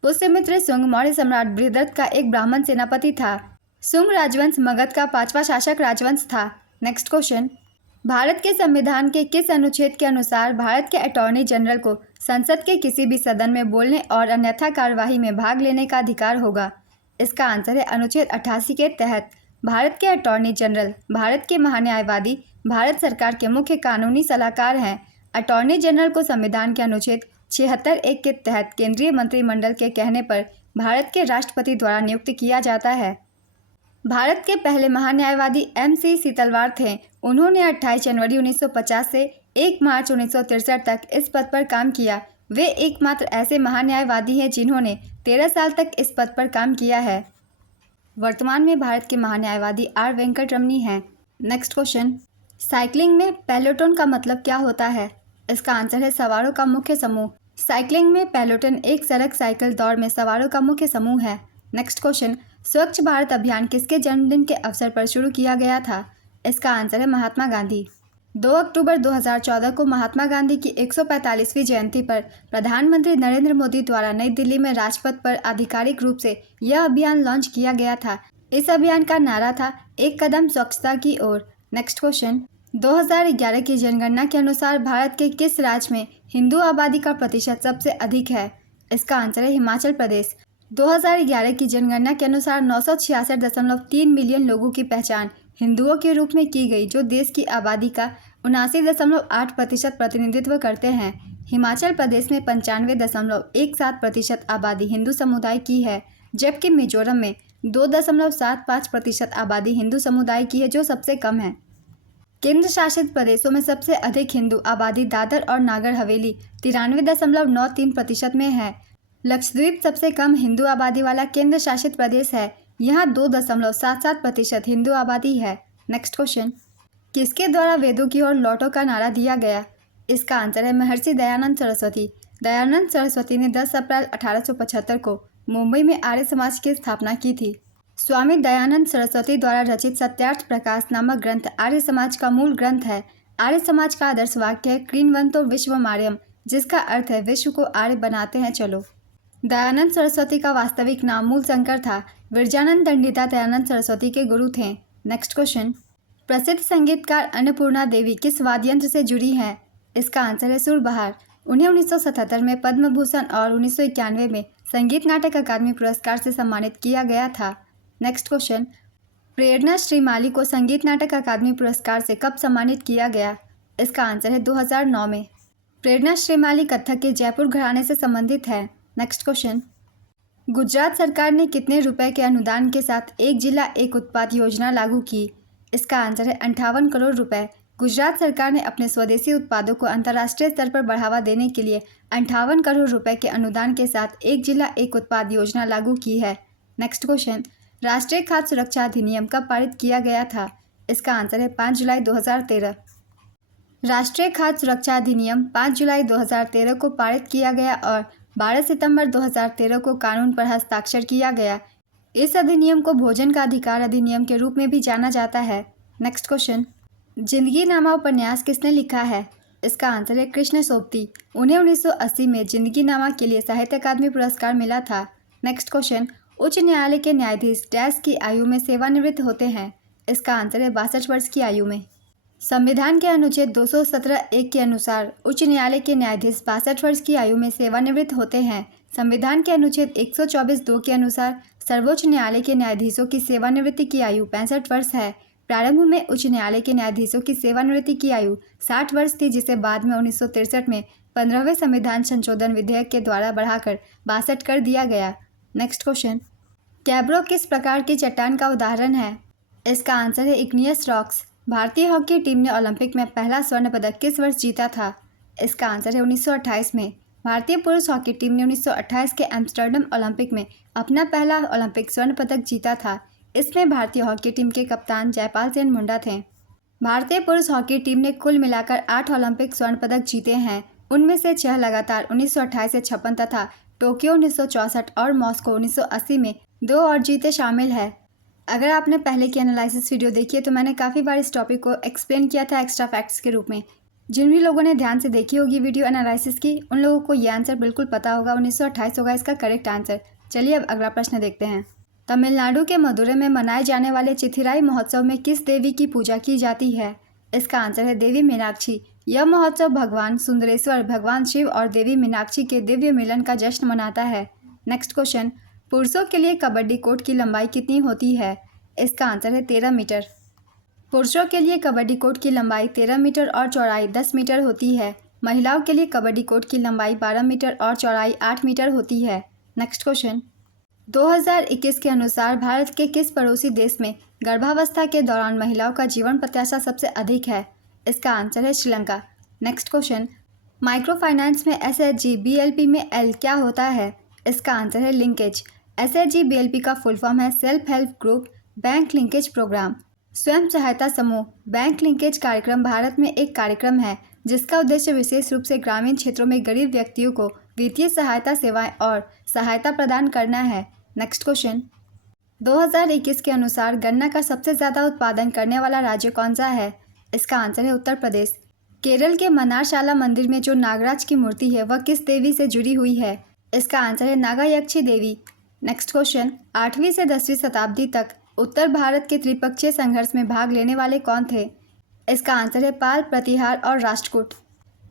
पुष्यमित्र सुंग मौर्य सम्राट बृहद्रथ का एक ब्राह्मण सेनापति था। सुंग राजवंश मगध का 5वां शासक राजवंश था। नेक्स्ट क्वेश्चन, भारत के संविधान के किस अनुच्छेद के अनुसार भारत के अटॉर्नी जनरल को संसद के किसी भी सदन में बोलने और अन्यथा कार्यवाही में भाग लेने का अधिकार होगा? इसका आंसर है अनुच्छेद 88 के तहत भारत के अटॉर्नी जनरल भारत के महान्यायवादी भारत सरकार के मुख्य कानूनी सलाहकार हैं। अटॉर्नी जनरल को संविधान के अनुच्छेद 76(1) के तहत केंद्रीय मंत्रिमंडल के कहने पर भारत के राष्ट्रपति द्वारा नियुक्त किया जाता है। भारत के पहले महान्यायवादी MC सीतलवार थे। उन्होंने 28 जनवरी 1950 से 1 मार्च 1963 तक इस पद पर काम किया। वे एकमात्र ऐसे महान्यायवादी हैं जिन्होंने 13 साल तक इस पद पर काम किया है। वर्तमान में भारत के महान्यायवादी R वेंकटरमणी हैं। नेक्स्ट क्वेश्चन, साइकिलिंग में पेलोटन का मतलब क्या होता है? इसका आंसर है सवारों का मुख्य समूह। साइकिलिंग में पेलोटन एक सड़क साइकिल दौड़ में सवारों का मुख्य समूह है। नेक्स्ट क्वेश्चन, स्वच्छ भारत अभियान किसके जन्मदिन के अवसर पर शुरू किया गया था? इसका आंसर है महात्मा गांधी। 2 अक्टूबर 2014 को महात्मा गांधी की 145वीं जयंती पर प्रधानमंत्री नरेंद्र मोदी द्वारा नई दिल्ली में राजपथ पर आधिकारिक रूप से यह अभियान लॉन्च किया गया था। इस अभियान का नारा था एक कदम स्वच्छता की ओर। नेक्स्ट क्वेश्चन, 2011 की जनगणना के अनुसार भारत के किस राज्य में हिंदू आबादी का प्रतिशत सबसे अधिक है? इसका आंसर है हिमाचल प्रदेश। 2011 की जनगणना के अनुसार 966.3 मिलियन लोगों की पहचान हिंदुओं के रूप में की गई, जो देश की आबादी का 79.8% प्रतिनिधित्व करते हैं। हिमाचल प्रदेश में 95.17% आबादी हिंदू समुदाय की है, जबकि मिजोरम में 2.75% आबादी हिंदू समुदाय की है, जो सबसे कम है। केंद्र शासित प्रदेशों में सबसे अधिक हिंदू आबादी दादर और नागर हवेली 93.93% में है। लक्षद्वीप सबसे कम हिंदू आबादी वाला केंद्र शासित प्रदेश है, यहाँ 2.77% हिंदू आबादी है। नेक्स्ट क्वेश्चन, किसके द्वारा वेदों की ओर लौटो का नारा दिया गया? इसका आंसर है महर्षि दयानंद सरस्वती। दयानंद सरस्वती ने 10 अप्रैल 1875 को मुंबई में आर्य समाज की स्थापना की थी। स्वामी दयानंद सरस्वती द्वारा रचित सत्यार्थ प्रकाश नामक ग्रंथ आर्य समाज का मूल ग्रंथ है। आर्य समाज का आदर्श वाक्य है क्रीन्वन्तो विश्वमार्यम, जिसका अर्थ है विश्व को आर्य बनाते हैं चलो। दयानंद सरस्वती का वास्तविक नाम मूलशंकर था। विरजानंद दंडिता दयानंद सरस्वती के गुरु थे। नेक्स्ट क्वेश्चन, प्रसिद्ध संगीतकार अन्नपूर्णा देवी किस वाद्य यंत्र से जुड़ी हैं? इसका आंसर है सुरबहार। उन्हें 1977 में पद्म भूषण और 1991 में संगीत नाटक अकादमी पुरस्कार से सम्मानित किया गया था। नेक्स्ट क्वेश्चन, प्रेरणा श्रीमाली को संगीत नाटक अकादमी पुरस्कार से कब सम्मानित किया गया? इसका आंसर है 2009 में। प्रेरणा श्रीमाली कथक के जयपुर घराने से संबंधित है। नेक्स्ट क्वेश्चन, गुजरात सरकार ने कितने रुपए के अनुदान के साथ एक जिला एक उत्पाद योजना लागू की? इसका आंसर है 58 करोड़ रुपए। गुजरात सरकार ने अपने स्वदेशी उत्पादों को अंतर्राष्ट्रीय स्तर पर बढ़ावा देने के लिए 58 करोड़ रुपए के अनुदान के साथ एक जिला एक उत्पाद योजना लागू की है। नेक्स्ट क्वेश्चन, राष्ट्रीय खाद्य सुरक्षा अधिनियम कब पारित किया गया था? इसका आंसर है 5 जुलाई 2013। राष्ट्रीय खाद्य सुरक्षा अधिनियम 5 जुलाई 2013 को पारित किया गया और 12 सितंबर 2013 को कानून पर हस्ताक्षर किया गया। इस अधिनियम को भोजन का अधिकार अधिनियम के रूप में भी जाना जाता है। नेक्स्ट क्वेश्चन, जिंदगी नामा उपन्यास किसने लिखा है? इसका आंसर है कृष्ण सोबती। उन्हें 1980 में जिंदगी नामा के लिए साहित्य अकादमी पुरस्कार मिला था। नेक्स्ट क्वेश्चन, उच्च न्यायालय के न्यायाधीश डैश की आयु में सेवानिवृत्त होते हैं? इसका आंसर है 62 वर्ष की आयु में। संविधान के अनुच्छेद 217(1) के अनुसार उच्च न्यायालय के न्यायाधीश 62 वर्ष की आयु में सेवानिवृत्त होते हैं। संविधान के अनुच्छेद 124(2) के अनुसार सर्वोच्च न्यायालय के न्यायाधीशों की सेवानिवृत्ति की आयु 65 वर्ष है। प्रारंभ में उच्च न्यायालय के न्यायाधीशों की सेवानिवृत्ति की आयु 60 वर्ष थी, जिसे बाद में 1963 में 15वें संविधान संशोधन विधेयक के द्वारा बढ़ाकर 62 कर दिया गया। नेक्स्ट क्वेश्चन, कैब्रो किस प्रकार की चट्टान का उदाहरण है? इसका आंसर है इग्नियस रॉक्स। भारतीय हॉकी टीम ने ओलंपिक में पहला स्वर्ण पदक किस वर्ष जीता था? इसका आंसर है 1928 में। भारतीय पुरुष हॉकी टीम ने 1928 के एम्स्टर्डम ओलंपिक में अपना पहला ओलंपिक स्वर्ण पदक जीता था। इसमें भारतीय हॉकी टीम के कप्तान जयपाल सेन मुंडा थे। भारतीय पुरुष हॉकी टीम ने कुल मिलाकर 8 ओलंपिक स्वर्ण पदक जीते हैं। उनमें से 6 लगातार 1928 से 56 तथा टोक्यो 1964 और मॉस्को 1980 में 2 और जीते शामिल है। अगर आपने पहले की एनालिसिस वीडियो देखी है तो मैंने काफ़ी बार इस टॉपिक को एक्सप्लेन किया था एक्स्ट्रा फैक्ट्स के रूप में। जिन भी लोगों ने ध्यान से देखी होगी वीडियो एनालिसिस की, उन लोगों को ये आंसर बिल्कुल पता होगा। 1928 होगा इसका करेक्ट आंसर। चलिए अब अगला प्रश्न देखते हैं। तमिलनाडु के मदुरै में मनाए जाने वाले चिथिराई महोत्सव में किस देवी की पूजा की जाती है? इसका आंसर है देवी मीनाक्षी। यह महोत्सव भगवान सुंदरेश्वर, भगवान शिव और देवी मीनाक्षी के दिव्य मिलन का जश्न मनाता है। नेक्स्ट क्वेश्चन, पुरुषों के लिए कबड्डी कोर्ट की लंबाई कितनी होती है? इसका आंसर है 13 मीटर। पुरुषों के लिए कबड्डी कोर्ट की लंबाई 13 मीटर और चौड़ाई 10 मीटर होती है। महिलाओं के लिए कबड्डी कोर्ट की लंबाई 12 मीटर और चौड़ाई 8 मीटर होती है। नेक्स्ट क्वेश्चन, 2021 के अनुसार भारत के किस पड़ोसी देश में गर्भावस्था के दौरान महिलाओं का जीवन प्रत्याशा सबसे अधिक है? इसका आंसर है Sri Lanka. Next question, micro finance में एसएचजी बीएलपी में एल क्या होता है? इसका आंसर है लिंकेज। एसएचजी बीएलपी का फुल फॉर्म है self help group bank linkage programme. स्वयं सहायता समूह बैंक लिंकेज कार्यक्रम भारत में एक कार्यक्रम है जिसका उद्देश्य विशेष रूप से ग्रामीण क्षेत्रों में गरीब व्यक्तियों को वित्तीय सहायता सेवाएं और सहायता प्रदान करना है। नेक्स्ट क्वेश्चन, 2021 के अनुसार गन्ना का सबसे ज़्यादा उत्पादन करने वाला राज्य कौन सा है? इसका आंसर है उत्तर प्रदेश। केरल के मनारशाला मंदिर में जो नागराज की मूर्ति है वह किस देवी से जुड़ी हुई है? इसका आंसर है नागायक्षी देवी। नेक्स्ट क्वेश्चन, 8वीं से 10वीं शताब्दी तक उत्तर भारत के त्रिपक्षीय संघर्ष में भाग लेने वाले कौन थे? इसका आंसर है पाल, प्रतिहार और राष्ट्रकूट।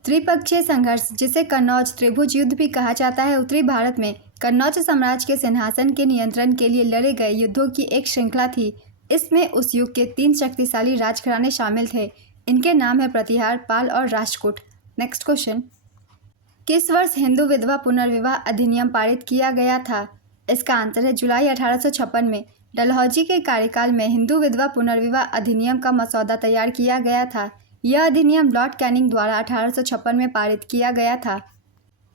त्रिपक्षीय संघर्ष, जिसे कन्नौज त्रिभुज युद्ध भी कहा जाता है, उत्तरी भारत में कन्नौज साम्राज्य के सिंहासन के नियंत्रण के लिए लड़े गए युद्धों की एक श्रृंखला थी। इसमें उस युग के 3 शक्तिशाली राजघराने शामिल थे। इनके नाम है प्रतिहार, पाल और राष्ट्रकूट। नेक्स्ट क्वेश्चन, किस वर्ष हिंदू विधवा पुनर्विवाह अधिनियम पारित किया गया था? इसका आंसर है जुलाई 1856 में डलहौजी के कार्यकाल में हिंदू विधवा पुनर्विवाह अधिनियम का मसौदा तैयार किया गया था। यह अधिनियम लॉर्ड कैनिंग द्वारा 1856 में पारित किया गया था।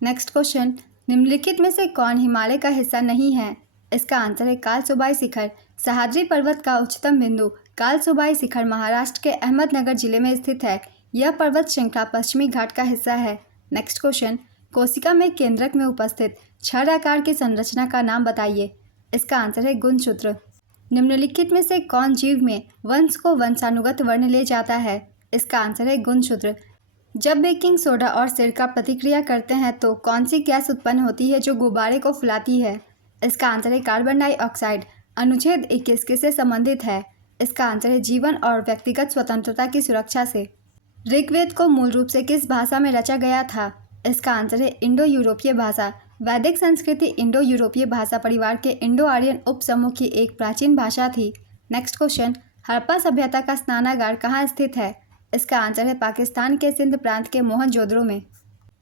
नेक्स्ट क्वेश्चन, निम्नलिखित में से कौन हिमालय का हिस्सा नहीं है? इसका आंसर है कालसुबाई शिखर। सह्याद्री पर्वत का उच्चतम बिंदु कालसुबाई शिखर महाराष्ट्र के अहमदनगर जिले में स्थित है। यह पर्वत श्रृंखला पश्चिमी घाट का हिस्सा है। नेक्स्ट क्वेश्चन, कोशिका में केंद्रक में उपस्थित छड़ आकार की संरचना का नाम बताइए। इसका आंसर है गुणसूत्र। निम्नलिखित में से कौन जीव में वंश को वंशानुगत वर्ण ले जाता है? इसका आंसर है गुणसूत्र। जब बेकिंग सोडा और सिरका प्रतिक्रिया करते हैं तो कौन सी गैस उत्पन्न होती है जो गुब्बारे को फुलाती है? इसका आंसर है कार्बन डाइऑक्साइड। अनुच्छेद 21 किससे संबंधित है? इसका आंसर है जीवन और व्यक्तिगत स्वतंत्रता की सुरक्षा से। ऋग्वेद को मूल रूप से किस भाषा में रचा गया था? इसका आंसर है इंडो यूरोपीय भाषा। वैदिक संस्कृति इंडो यूरोपीय भाषा परिवार के इंडो आर्यन उपसमूह की एक प्राचीन भाषा थी। नेक्स्ट क्वेश्चन, हड़प्पा सभ्यता का स्नानागार कहाँ स्थित है? इसका आंसर है पाकिस्तान के सिंध प्रांत के मोहनजोदड़ो में।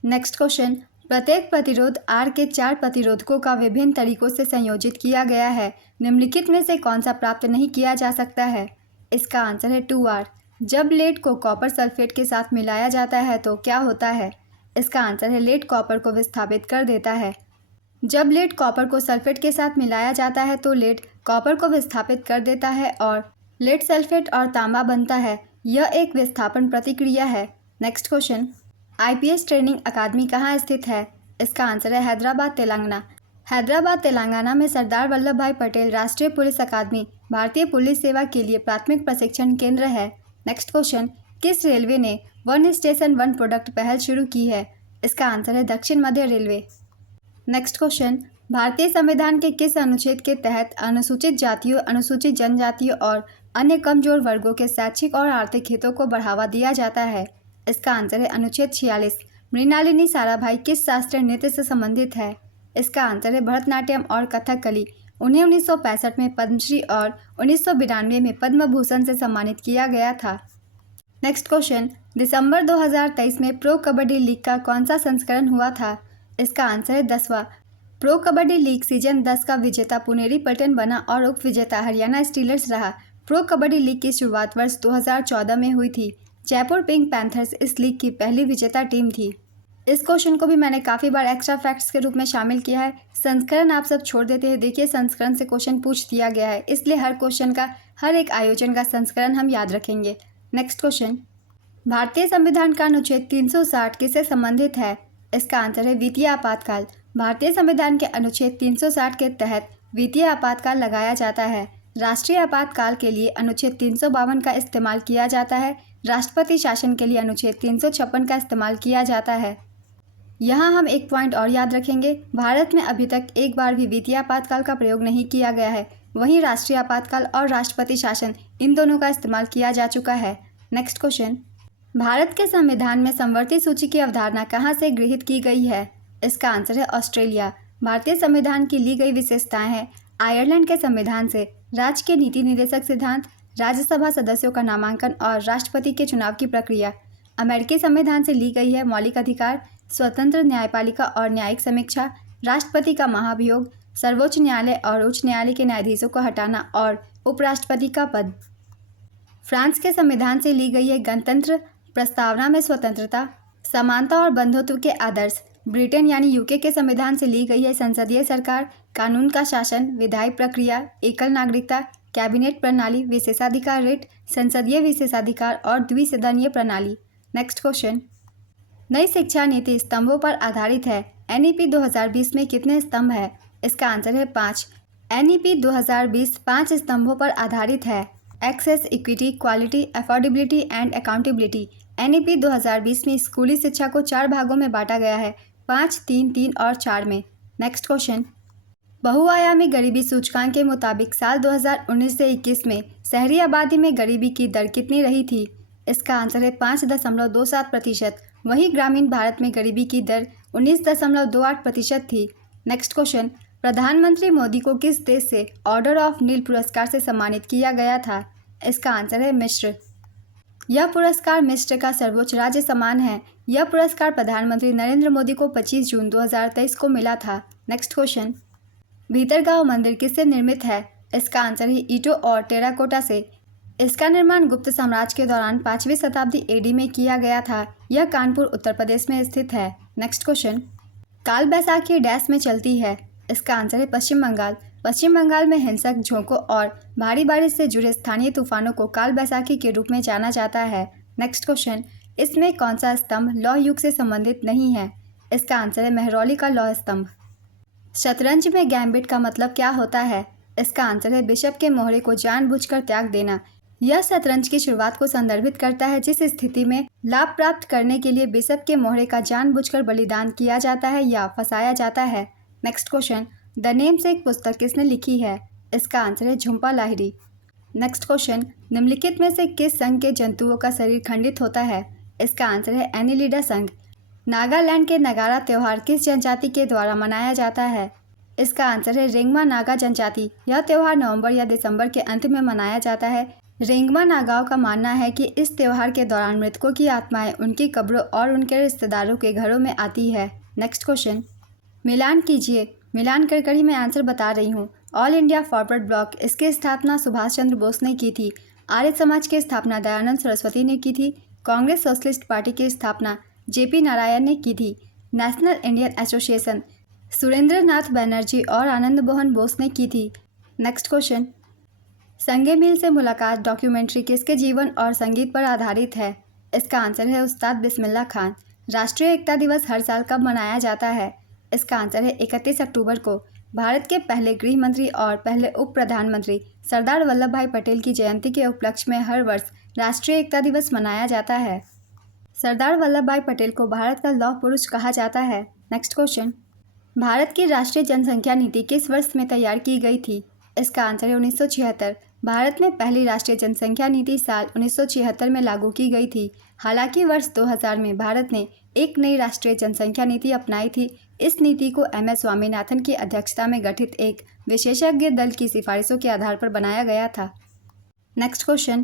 नेक्स्ट क्वेश्चन, प्रत्येक प्रतिरोध R के 4 प्रतिरोधकों का विभिन्न तरीकों से संयोजित किया गया है। निम्नलिखित में से कौन सा प्राप्त नहीं किया जा सकता है? इसका आंसर है 2R। जब लेड को कॉपर सल्फेट के साथ मिलाया जाता है तो क्या होता है? इसका आंसर है लेड कॉपर को विस्थापित कर देता है। जब लेड कॉपर को सल्फेट के साथ मिलाया जाता है तो लेड कॉपर को विस्थापित कर देता है और लेड सल्फेट और तांबा बनता है। यह एक विस्थापन प्रतिक्रिया है। नेक्स्ट क्वेश्चन, IPS ट्रेनिंग अकादमी कहाँ स्थित है? इसका आंसर है हैदराबाद तेलंगाना। हैदराबाद तेलंगाना में सरदार वल्लभ भाई पटेल राष्ट्रीय पुलिस अकादमी भारतीय पुलिस सेवा के लिए प्राथमिक प्रशिक्षण केंद्र है। नेक्स्ट क्वेश्चन, किस रेलवे ने वन स्टेशन वन प्रोडक्ट पहल शुरू की है? इसका आंसर है दक्षिण मध्य रेलवे। नेक्स्ट क्वेश्चन, भारतीय संविधान के किस अनुच्छेद के तहत अनुसूचित जातियों, अनुसूचित जनजातियों और अन्य कमजोर वर्गों के शैक्षिक और आर्थिक हितों को बढ़ावा दिया जाता है? इसका आंसर है अनुच्छेद 46। मृणालिनी साराभाई किस शास्त्रीय नृत्य से संबंधित है? इसका आंसर है भरतनाट्यम और कथकली। उन्हें 1965 में पद्मश्री और 1992 में पद्म भूषण से सम्मानित किया गया था। नेक्स्ट क्वेश्चन, दिसंबर 2023 में प्रो कबड्डी लीग का कौन सा संस्करण हुआ था? इसका आंसर है 10वां। प्रो कबड्डी लीग सीजन 10 का विजेता पुनेरी पल्टन बना और उप विजेता हरियाणा स्टीलर्स रहा। प्रो कबड्डी लीग की शुरुआत वर्ष 2014 में हुई थी। जयपुर पिंक पैंथर्स इस लीग की पहली विजेता टीम थी। इस क्वेश्चन को भी मैंने काफ़ी बार एक्स्ट्रा फैक्ट्स के रूप में शामिल किया है। संस्करण आप सब छोड़ देते हैं। देखिए, संस्करण से क्वेश्चन पूछ दिया गया है, इसलिए हर क्वेश्चन का, हर एक आयोजन का संस्करण हम याद रखेंगे। नेक्स्ट क्वेश्चन, भारतीय संविधान का अनुच्छेद 360 किससे संबंधित है? इसका आंसर है वित्तीय आपातकाल। भारतीय संविधान के अनुच्छेद 360 के तहत वित्तीय आपातकाल लगाया जाता है। राष्ट्रीय आपातकाल के लिए अनुच्छेद 352 का इस्तेमाल किया जाता है। राष्ट्रपति शासन के लिए अनुच्छेद 356 का इस्तेमाल किया जाता है। यहाँ हम एक पॉइंट और याद रखेंगे, भारत में अभी तक एक बार भी वित्तीय आपातकाल का प्रयोग नहीं किया गया है। वहीं राष्ट्रीय आपातकाल और राष्ट्रपति शासन, इन दोनों का इस्तेमाल किया जा चुका है। नेक्स्ट क्वेश्चन, भारत के संविधान में समवर्ती सूची की अवधारणा कहाँ से गृहीत की गई है? इसका आंसर है ऑस्ट्रेलिया। भारतीय संविधान की ली गई विशेषताएं हैं आयरलैंड के संविधान से राज्य के नीति निर्देशक सिद्धांत, राज्यसभा सदस्यों का नामांकन और राष्ट्रपति के चुनाव की प्रक्रिया। अमेरिकी संविधान से ली गई है मौलिक अधिकार, स्वतंत्र न्यायपालिका और न्यायिक समीक्षा, राष्ट्रपति का महाभियोग, सर्वोच्च न्यायालय और उच्च न्यायालय के न्यायाधीशों को हटाना और उपराष्ट्रपति का पद। फ्रांस के संविधान से ली गई है गणतंत्र, प्रस्तावना में स्वतंत्रता, समानता और बंधुत्व के आदर्श। ब्रिटेन यानी यूके के संविधान से ली गई है संसदीय सरकार, कानून का शासन, विधायी प्रक्रिया, एकल नागरिकता, कैबिनेट प्रणाली, विशेषाधिकार रिट, संसदीय विशेषाधिकार और द्विसदनीय प्रणाली। नेक्स्ट क्वेश्चन, नई शिक्षा नीति स्तंभों पर आधारित है। NEP 2020 में कितने स्तंभ है? इसका आंसर है 5। NEP 2020 5 स्तंभों पर आधारित है। Access, equity, quality, affordability and accountability. NEP 2020 में स्कूली शिक्षा को 4 भागों में बांटा गया है, 5, 3, 3 और 4 में। नेक्स्ट क्वेश्चन, बहुआयामी गरीबी सूचकांक के मुताबिक साल 2019 से 21 में शहरी आबादी में गरीबी की दर कितनी रही थी? इसका आंसर है 5.27%। वहीं ग्रामीण भारत में गरीबी की दर 19.28% थी। नेक्स्ट क्वेश्चन, प्रधानमंत्री मोदी को किस देश से ऑर्डर ऑफ नील पुरस्कार से सम्मानित किया गया था? इसका आंसर है मिस्र। यह पुरस्कार मिस्र का सर्वोच्च राज्य सम्मान है। यह पुरस्कार प्रधानमंत्री नरेंद्र मोदी को 25 जून 2023 को मिला था। नेक्स्ट क्वेश्चन, भीतरगांव मंदिर किससे निर्मित है? इसका आंसर है ईंटों और टेराकोटा से। इसका निर्माण गुप्त साम्राज्य के दौरान 5वीं शताब्दी एडी में किया गया था। यह कानपुर उत्तर प्रदेश में स्थित है। नेक्स्ट क्वेश्चन, काल बैसाखी डैश में चलती है? इसका आंसर है पश्चिम बंगाल। पश्चिम बंगाल में हिंसक झोंकों और भारी बारिश से जुड़े स्थानीय तूफानों को काल बैसाखी के रूप में जाना जाता है। नेक्स्ट क्वेश्चन, इसमें कौन सा स्तंभ लौह युग से संबंधित नहीं है? इसका आंसर है मेहरौली का लौह स्तंभ। शतरंज में गैम्बिट का मतलब क्या होता है? इसका आंसर है बिशप के मोहरे को जानबूझकर त्याग देना। यह शतरंज की शुरुआत को संदर्भित करता है जिस स्थिति में लाभ प्राप्त करने के लिए बिशप के मोहरे का जानबूझकर बलिदान किया जाता है या फंसाया जाता है। नेक्स्ट क्वेश्चन, द नेम्स एक पुस्तक किसने लिखी है? इसका आंसर है झुम्पा लाहिरी। नेक्स्ट क्वेश्चन, निम्नलिखित में से किस संघ के जंतुओं का शरीर खंडित होता है? इसका आंसर है एनिलिडा संघ। नागालैंड के नगारा त्यौहार किस जनजाति के द्वारा मनाया जाता है? इसका आंसर है रेंगमा नागा जनजाति। यह त्यौहार नवंबर या दिसंबर के अंत में मनाया जाता है। रेंगमा नागाओं का मानना है कि इस त्यौहार के दौरान मृतकों की आत्माएं उनकी कब्रों और उनके रिश्तेदारों के घरों में आती है। नेक्स्ट क्वेश्चन, मिलान कीजिए। मिलान करकड़ी मैं आंसर बता रही हूँ। ऑल इंडिया फॉरवर्ड ब्लॉक, इसकी स्थापना सुभाष चंद्र बोस ने की थी। आर्य समाज की स्थापना दयानंद सरस्वती ने की थी। कांग्रेस सोशलिस्ट पार्टी की स्थापना जेपी नारायण ने की थी। नेशनल इंडियन एसोसिएशन सुरेंद्र नाथ बनर्जी और आनंद मोहन बोस ने की थी। नेक्स्ट क्वेश्चन, संगे मील से मुलाकात डॉक्यूमेंट्री किसके जीवन और संगीत पर आधारित है? इसका आंसर है उस्ताद बिस्मिल्लाह खान। राष्ट्रीय एकता दिवस हर साल कब मनाया जाता है? इसका आंसर है 31 अक्टूबर को। भारत के पहले गृह मंत्री और पहले उप प्रधानमंत्री सरदार वल्लभ भाई पटेल की जयंती के उपलक्ष्य में हर वर्ष राष्ट्रीय एकता दिवस मनाया जाता है। सरदार वल्लभ भाई पटेल को भारत का लौह पुरुष कहा जाता है। नेक्स्ट क्वेश्चन, भारत की राष्ट्रीय जनसंख्या नीति किस वर्ष में तैयार की गई थी? इसका आंसर है 1976। भारत में पहली राष्ट्रीय जनसंख्या नीति साल 1976 में लागू की गई थी। हालांकि वर्ष 2000 में भारत ने एक नई राष्ट्रीय जनसंख्या नीति अपनाई थी। इस नीति को MS स्वामीनाथन की अध्यक्षता में गठित एक विशेषज्ञ दल की सिफारिशों के आधार पर बनाया गया था। नेक्स्ट क्वेश्चन,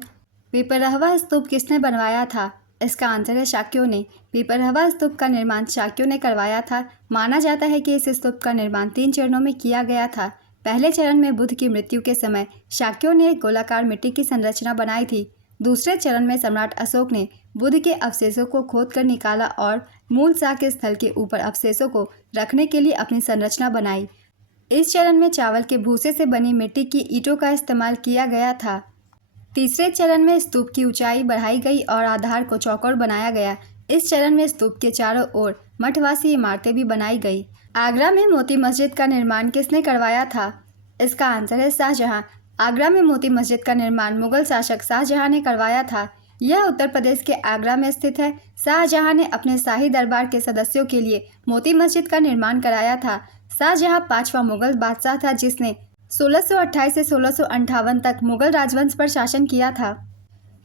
पिपरहवा स्तूप किसने बनवाया था? इसका आंसर है शाक्यों ने। पिपरहवा स्तूप का निर्माण शाक्यों ने करवाया था। माना जाता है कि इस स्तूप का निर्माण 3 चरणों में किया गया था। पहले चरण में बुद्ध की मृत्यु के समय शाक्यों ने एक गोलाकार मिट्टी की संरचना बनाई थी। दूसरे चरण में सम्राट अशोक ने बुद्ध के अवशेषों को खोदकर निकाला और मूल साक्य स्थल के ऊपर अवशेषों को रखने के लिए अपनी संरचना बनाई। इस चरण में चावल के भूसे से बनी मिट्टी की ईंटों का इस्तेमाल किया गया था। तीसरे चरण में स्तूप की ऊंचाई बढ़ाई गई और आधार को चौकोर बनाया गया। इस चरण में स्तूप के चारों ओर मठवासी इमारतें भी बनाई गई। आगरा में मोती मस्जिद का निर्माण किसने करवाया था? इसका आंसर है शाहजहां। आगरा में मोती मस्जिद का निर्माण मुगल शासक शाहजहां ने करवाया था। यह उत्तर प्रदेश के आगरा में स्थित है। शाहजहां ने अपने शाही दरबार के सदस्यों के लिए मोती मस्जिद का निर्माण कराया था। शाहजहां 5वां मुगल बादशाह था जिसने 1628 से 1658 तक मुगल राजवंश पर शासन किया था।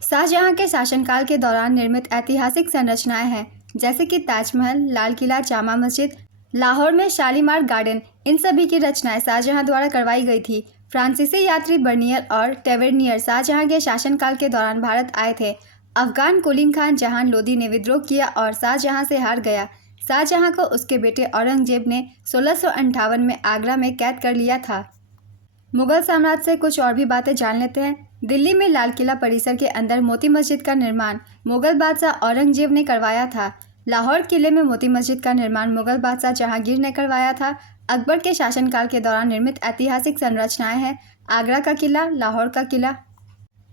शाहजहां के शासनकाल के दौरान निर्मित ऐतिहासिक संरचनाएं हैं जैसे कि ताजमहल, लाल किला, जामा मस्जिद, लाहौर में शालीमार गार्डन। इन सभी की रचनाएं शाहजहां द्वारा करवाई गई थी। फ्रांसीसी यात्री बर्नियर और टेवेर्नियर शाहजहां के शासनकाल के दौरान भारत आए थे। अफगान कुलीन खान जहान लोदी ने विद्रोह किया और शाहजहां से हार गया। शाहजहां को उसके बेटे औरंगजेब ने 1658 में आगरा में कैद कर लिया था। मुगल साम्राज्य से कुछ और भी बातें जान लेते हैं। दिल्ली में लाल किला परिसर के अंदर मोती मस्जिद का निर्माण मुगल बादशाह औरंगजेब ने करवाया था। लाहौर किले में मोती मस्जिद का निर्माण मुगल बादशाह जहांगीर ने करवाया था। अकबर के शासनकाल के दौरान निर्मित ऐतिहासिक संरचनाएं हैं आगरा का किला, लाहौर का किला,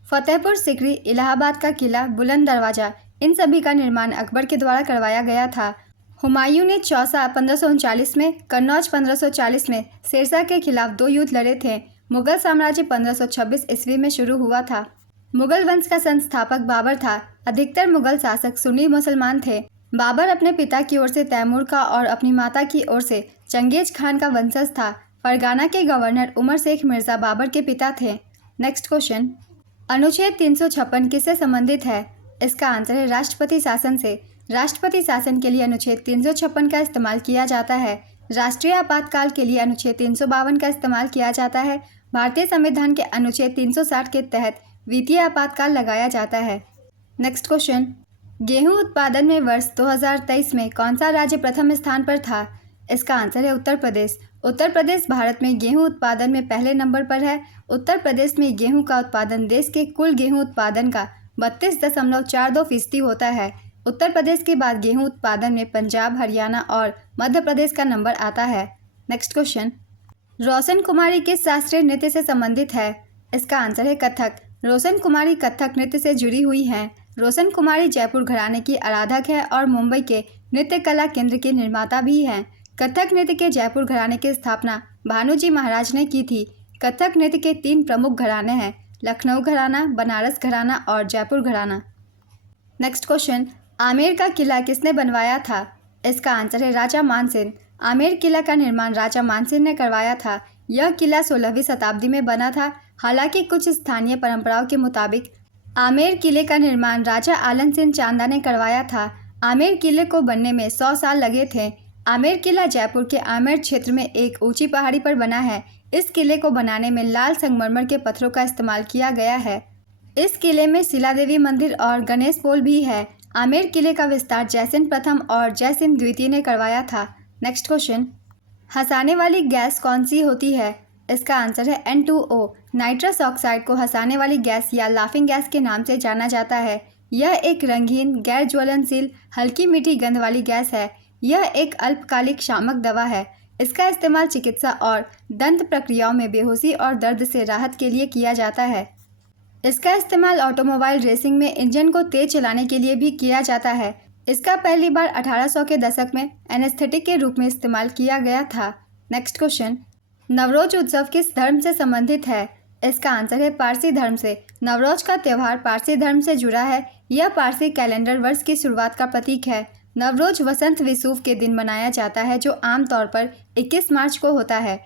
फतेहपुर सीकरी, इलाहाबाद का किला, बुलंद दरवाजा। इन सभी का निर्माण अकबर के द्वारा करवाया गया था। हुमायूं ने चौसा 1539 में, कन्नौज 1540 में शेरशाह के खिलाफ 2 युद्ध लड़े थे। मुगल साम्राज्य 1526 ईस्वी में शुरू हुआ था। मुगल वंश का संस्थापक बाबर था। अधिकतर मुगल शासक सुन्नी मुसलमान थे। बाबर अपने पिता की ओर से तैमूर का और अपनी माता की ओर से चंगेज खान का वंशज था। फरगाना के गवर्नर उमर शेख मिर्जा बाबर के पिता थे। नेक्स्ट क्वेश्चन, अनुच्छेद 356 किससे संबंधित है? इसका आंसर है राष्ट्रपति शासन से। राष्ट्रपति शासन के लिए अनुच्छेद 356 का इस्तेमाल किया जाता है। राष्ट्रीय आपातकाल के लिए अनुच्छेद 352 का इस्तेमाल किया जाता है। भारतीय संविधान के अनुच्छेद 360 के तहत वित्तीय आपातकाल लगाया जाता है। नेक्स्ट क्वेश्चन, गेहूं उत्पादन में वर्ष 2023 में कौन सा राज्य प्रथम स्थान पर था? इसका आंसर है उत्तर प्रदेश। उत्तर प्रदेश भारत में गेहूं उत्पादन में पहले नंबर पर है। उत्तर प्रदेश में गेहूं का उत्पादन देश के कुल गेहूं उत्पादन का 32.42% होता है। उत्तर प्रदेश के बाद गेहूं उत्पादन में पंजाब, हरियाणा और मध्य प्रदेश का नंबर आता है। नेक्स्ट क्वेश्चन, रोशन कुमारी किस शास्त्रीय नृत्य से संबंधित है? इसका आंसर है कथक। रोशन कुमारी कथक नृत्य से जुड़ी हुई हैं। रोशन कुमारी जयपुर घराने की आराधक है और मुंबई के नृत्य कला केंद्र की निर्माता भी हैं। कथक नृत्य के जयपुर घराने की स्थापना भानुजी महाराज ने की थी। कथक नृत्य के 3 प्रमुख घराने हैं, लखनऊ घराना, बनारस घराना और जयपुर घराना। नेक्स्ट क्वेश्चन, आमेर का किला किसने बनवाया था? इसका आंसर है राजा मानसिंह। आमेर किला का निर्माण राजा मानसिंह ने करवाया था। यह किला 16वीं शताब्दी में बना था। हालांकि कुछ स्थानीय परंपराओं के मुताबिक आमेर किले का निर्माण राजा आलन सिंह चांदा ने करवाया था। आमेर किले को बनने में 100 साल लगे थे। आमेर किला जयपुर के आमेर क्षेत्र में एक ऊंची पहाड़ी पर बना है। इस किले को बनाने में लाल संगमरमर के पत्थरों का इस्तेमाल किया गया है। इस किले में शिला देवी मंदिर और गणेश पोल भी है। आमेर किले का विस्तार जयसिंह प्रथम और जयसिंह द्वितीय ने करवाया था। नेक्स्ट क्वेश्चन, हंसाने वाली गैस कौन सी होती है? इसका आंसर है N2O। नाइट्रस ऑक्साइड को हंसाने वाली गैस या लाफिंग गैस के नाम से जाना जाता है। यह एक रंगीन, गैर ज्वलनशील, हल्की मीठी गंध वाली गैस है। यह एक अल्पकालिक शामक दवा है। इसका इस्तेमाल चिकित्सा और दंत प्रक्रियाओं में बेहोशी और दर्द से राहत के लिए किया जाता है। इसका इस्तेमाल ऑटोमोबाइल रेसिंग में इंजन को तेज चलाने के लिए भी किया जाता है। इसका पहली बार 1800 के दशक में एनेस्थेटिक के रूप में इस्तेमाल किया गया था। नेक्स्ट क्वेश्चन, नवरोज उत्सव किस धर्म से संबंधित है? इसका आंसर है पारसी धर्म से। नवरोज का त्यौहार पारसी धर्म से जुड़ा है। यह पारसी कैलेंडर वर्ष की शुरुआत का प्रतीक है। नवरोज वसंत विषुव के दिन मनाया जाता है, जो आमतौर पर 21 मार्च को होता है।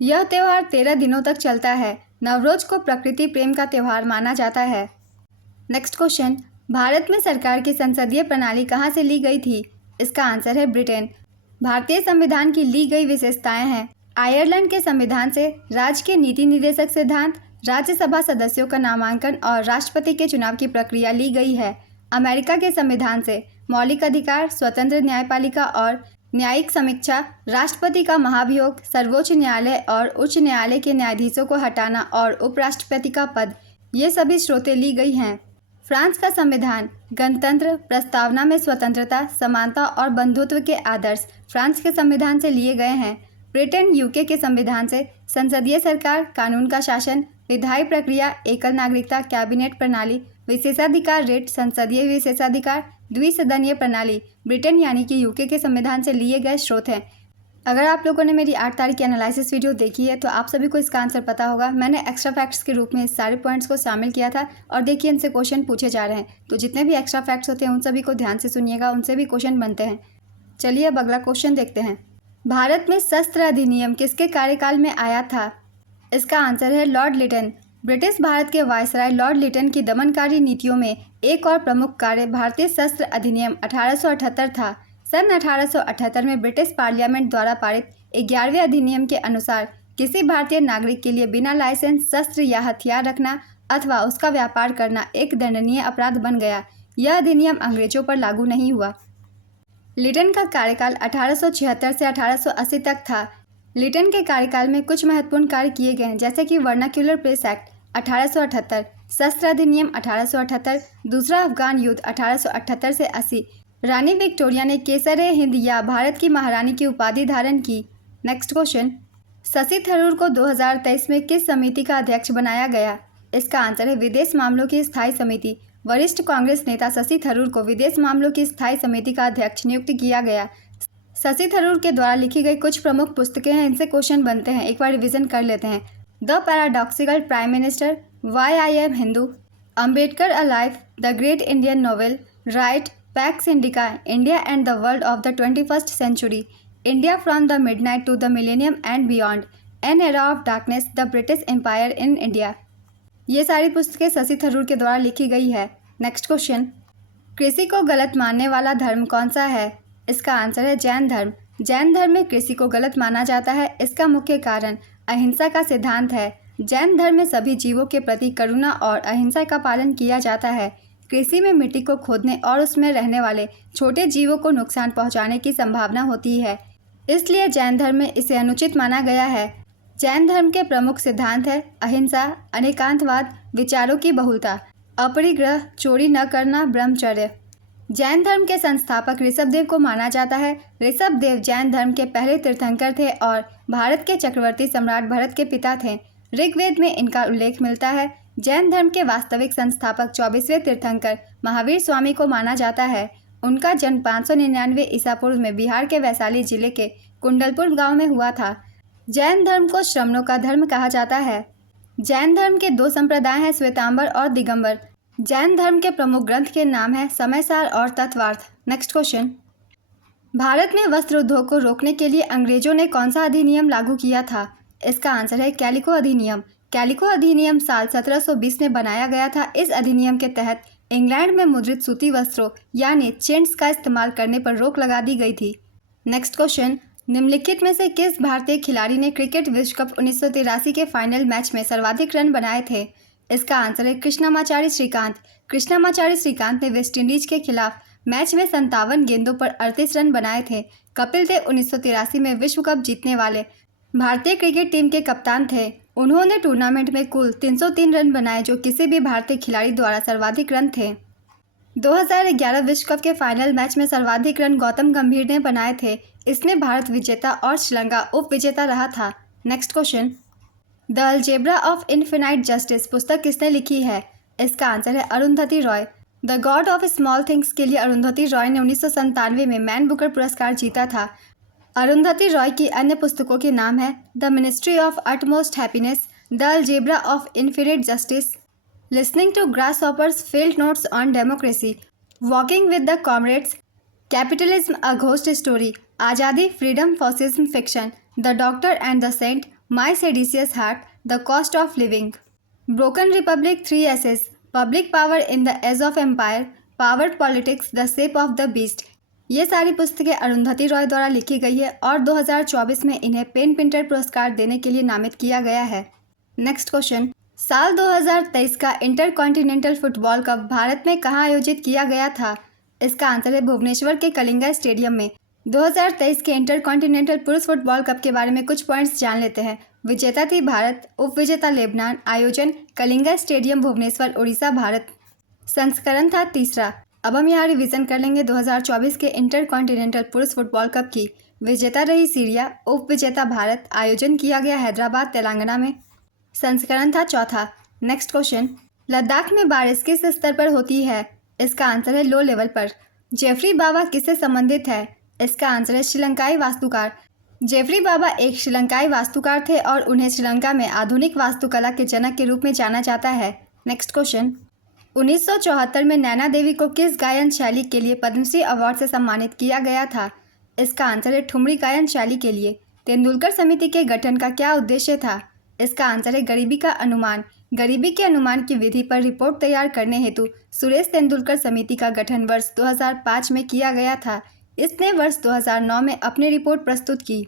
यह त्यौहार 13 दिनों तक चलता है। नवरोज को प्रकृति प्रेम का त्यौहार माना जाता है। नेक्स्ट क्वेश्चन, भारत में सरकार की संसदीय प्रणाली कहाँ से ली गई थी? इसका आंसर है ब्रिटेन। भारतीय संविधान की ली गई विशेषताएं हैं, आयरलैंड के संविधान से राज्य के नीति निर्देशक सिद्धांत, राज्यसभा सदस्यों का नामांकन और राष्ट्रपति के चुनाव की प्रक्रिया ली गई है। अमेरिका के संविधान से मौलिक अधिकार, स्वतंत्र न्यायपालिका और न्यायिक समीक्षा, राष्ट्रपति का महाभियोग, सर्वोच्च न्यायालय और उच्च न्यायालय के न्यायाधीशों को हटाना और उपराष्ट्रपति का पद, ये सभी स्रोतें ली गई हैं। फ्रांस का संविधान गणतंत्र, प्रस्तावना में स्वतंत्रता, समानता और बंधुत्व के आदर्श फ्रांस के संविधान से लिए गए हैं। ब्रिटेन यूके के संविधान से संसदीय सरकार, कानून का शासन, विधायी प्रक्रिया, एकल नागरिकता, कैबिनेट प्रणाली, विशेषाधिकार रेट, संसदीय विशेषाधिकार, द्विसदनीय प्रणाली ब्रिटेन यानी कि यूके के संविधान से लिए गए स्रोत हैं। अगर आप लोगों ने मेरी 8 तारीख की एनालिसिस वीडियो देखी है तो आप सभी को इसका आंसर पता होगा। मैंने एक्स्ट्रा फैक्ट्स के रूप में इस सारे पॉइंट्स को शामिल किया था और देखिए इनसे क्वेश्चन पूछे जा रहे हैं। तो जितने भी एक्स्ट्रा फैक्ट्स होते हैं उन सभी को ध्यान से सुनिएगा, उनसे भी क्वेश्चन बनते हैं। चलिए अब अगला क्वेश्चन देखते हैं। भारत में शस्त्र अधिनियम किसके कार्यकाल में आया था? इसका आंसर है लॉर्ड लिटन। ब्रिटिश भारत के वायसराय लॉर्ड लिटन की दमनकारी नीतियों में एक और प्रमुख कार्य भारतीय शस्त्र अधिनियम 1878 था। सन 1878 में ब्रिटिश पार्लियामेंट द्वारा पारित 11वें अधिनियम के अनुसार किसी भारतीय नागरिक के लिए बिना लाइसेंस शस्त्र या हथियार रखना अथवा उसका व्यापार करना एक दंडनीय अपराध बन गया। यह अधिनियम अंग्रेजों पर लागू नहीं हुआ। लिटन का कार्यकाल 1876 से 1880 तक था। लिटन के कार्यकाल में कुछ महत्वपूर्ण कार्य किए गए जैसे कि वर्नाक्यूलर प्रेस एक्ट 1878, शस्त्र अधिनियम 1878, दूसरा अफगान युद्ध 1878 से 80, रानी विक्टोरिया ने केसर हिंद या भारत की महारानी की उपाधि धारण की। नेक्स्ट क्वेश्चन, शशि थरूर को 2023 में किस समिति का अध्यक्ष बनाया गया? इसका आंसर है विदेश मामलों की स्थायी समिति। वरिष्ठ कांग्रेस नेता शशि थरूर को विदेश मामलों की स्थायी समिति का अध्यक्ष नियुक्त किया गया। शशि थरूर के द्वारा लिखी गई कुछ प्रमुख पुस्तकें हैं, इनसे क्वेश्चन बनते हैं, एक बार रिवीजन कर लेते हैं। The paradoxical prime minister, why I am Hindu, Ambedkar alive, the great Indian novel, right, Pax Indica, India and the world of the 21st century, India from the midnight to the millennium and beyond, an era of darkness, the British Empire in India. ये सारी पुस्तकें शशि थरूर के द्वारा लिखी गई है। Next question, कृषि को गलत मानने वाला धर्म कौन सा है? इसका आंसर है जैन धर्म। जैन धर्म में कृषि को गलत माना जाता है। इसका मुख्य कारण अहिंसा का सिद्धांत है। जैन धर्म में सभी जीवों के प्रति करुणा और अहिंसा का पालन किया जाता है। कृषि में मिट्टी को खोदने और उसमें रहने वाले छोटे जीवों को नुकसान पहुंचाने की संभावना होती है, इसलिए जैन धर्म में इसे अनुचित माना गया है। जैन धर्म के प्रमुख सिद्धांत है अहिंसा, अनेकांतवाद, विचारों की बहुलता, अपरिग्रह, चोरी न करना, ब्रह्मचर्य। जैन धर्म के संस्थापक ऋषभदेव को माना जाता है। ऋषभदेव जैन धर्म के पहले तीर्थंकर थे और भारत के चक्रवर्ती सम्राट भरत के पिता थे। ऋग्वेद में इनका उल्लेख मिलता है। जैन धर्म के वास्तविक संस्थापक 24वें तीर्थंकर महावीर स्वामी को माना जाता है। उनका जन्म 599 ईसा पूर्व में बिहार के वैशाली जिले के कुंडलपुर गांव में हुआ था। जैन धर्म को श्रमणों का धर्म कहा जाता है। जैन धर्म के 2 संप्रदाय हैं, श्वेतांबर और दिगंबर। जैन धर्म के प्रमुख ग्रंथ के नाम है समयसार और तत्वार्थ। नेक्स्ट क्वेश्चन, भारत में वस्त्र उद्योग को रोकने के लिए अंग्रेजों ने कौन सा अधिनियम लागू किया था? इसका आंसर है कैलिको अधिनियम। कैलिको अधिनियम साल 1720 में बनाया गया था। इस अधिनियम के तहत इंग्लैंड में मुद्रित सूती वस्त्रों यानी चेंट्स का इस्तेमाल करने पर रोक लगा दी गई थी। नेक्स्ट क्वेश्चन, निम्नलिखित में से किस भारतीय खिलाड़ी ने क्रिकेट विश्व कप 1983 के फाइनल मैच में सर्वाधिक रन बनाए थे? इसका आंसर है कृष्णामाचारी श्रीकांत। कृष्णामाचारी श्रीकांत ने वेस्टइंडीज के खिलाफ मैच में 57 गेंदों पर 38 रन बनाए थे। कपिल देव 1983 में विश्व कप जीतने वाले भारतीय क्रिकेट टीम के कप्तान थे। उन्होंने टूर्नामेंट में कुल 303 रन बनाए, जो किसी भी भारतीय खिलाड़ी द्वारा सर्वाधिक रन थे। 2011 विश्व कप के फाइनल मैच में सर्वाधिक रन गौतम गंभीर ने बनाए थे। इसमें भारत विजेता और श्रीलंका उप विजेता रहा था। Next question, the algebra of infinite justice पुस्तक किसने लिखी है? इसका आंसर है Arundhati Roy. The God of small things के लिए अरुंधति रॉय ने 1997 में मैन बुकर पुरस्कार जीता था। अरुंधति रॉय की अन्य पुस्तकों के नाम है the ministry of utmost happiness, the algebra of infinite justice, listening to grasshoppers, field notes on democracy, walking with the comrades, capitalism a ghost story, Azadi, freedom, fascism, fiction, the doctor and the saint, my seditious heart, the cost of living, broken republic, 3 essays, public power in the age of empire, power politics, the shape of the beast. ये सारी पुस्तकें अरुंधति रॉय द्वारा लिखी गई है और 2024 में इन्हें पेन पिंटर पुरस्कार देने के लिए नामित किया गया है। नेक्स्ट क्वेश्चन, साल 2023 का इंटरकॉन्टिनेंटल फुटबॉल कप भारत में कहाँ आयोजित किया गया था? इसका आंसर है भुवनेश्वर के कलिंगा स्टेडियम में। 2023 के इंटरकॉन्टिनेंटल पुरुष फुटबॉल कप के बारे में कुछ पॉइंट्स जान लेते हैं। विजेता थी भारत, उप विजेता लेबनान, आयोजन कलिंगा स्टेडियम, भुवनेश्वर, उड़ीसा, भारत। संस्करण था 3रा। अब हम यहाँ रिवीजन कर लेंगे 2024 के इंटरकॉन्टिनेंटल पुरुष फुटबॉल कप की। विजेता रही सीरिया, उप विजेता भारत, आयोजन किया गया हैदराबाद, तेलंगाना में। संस्करण था 4था। नेक्स्ट क्वेश्चन, लद्दाख में बारिश किस स्तर पर होती है? इसका आंसर है लो लेवल पर। जेफरी बाबा किससे संबंधित है? इसका आंसर है श्रीलंकाई वास्तुकार। जेफरी बाबा एक श्रीलंकाई वास्तुकार थे और उन्हें श्रीलंका में आधुनिक वास्तुकला के जनक के रूप में जाना जाता है। नेक्स्ट क्वेश्चन, 1974 में नैना देवी को किस गायन शैली के लिए पद्मश्री अवार्ड से सम्मानित किया गया था? इसका आंसर है ठुमरी गायन शैली के लिए। तेंदुलकर समिति के गठन का क्या उद्देश्य था? इसका आंसर है गरीबी का अनुमान। गरीबी के अनुमान की विधि पर रिपोर्ट तैयार करने हेतु सुरेश तेंदुलकर समिति का गठन वर्ष 2005 में किया गया था। इसने वर्ष 2009 में अपनी रिपोर्ट प्रस्तुत की।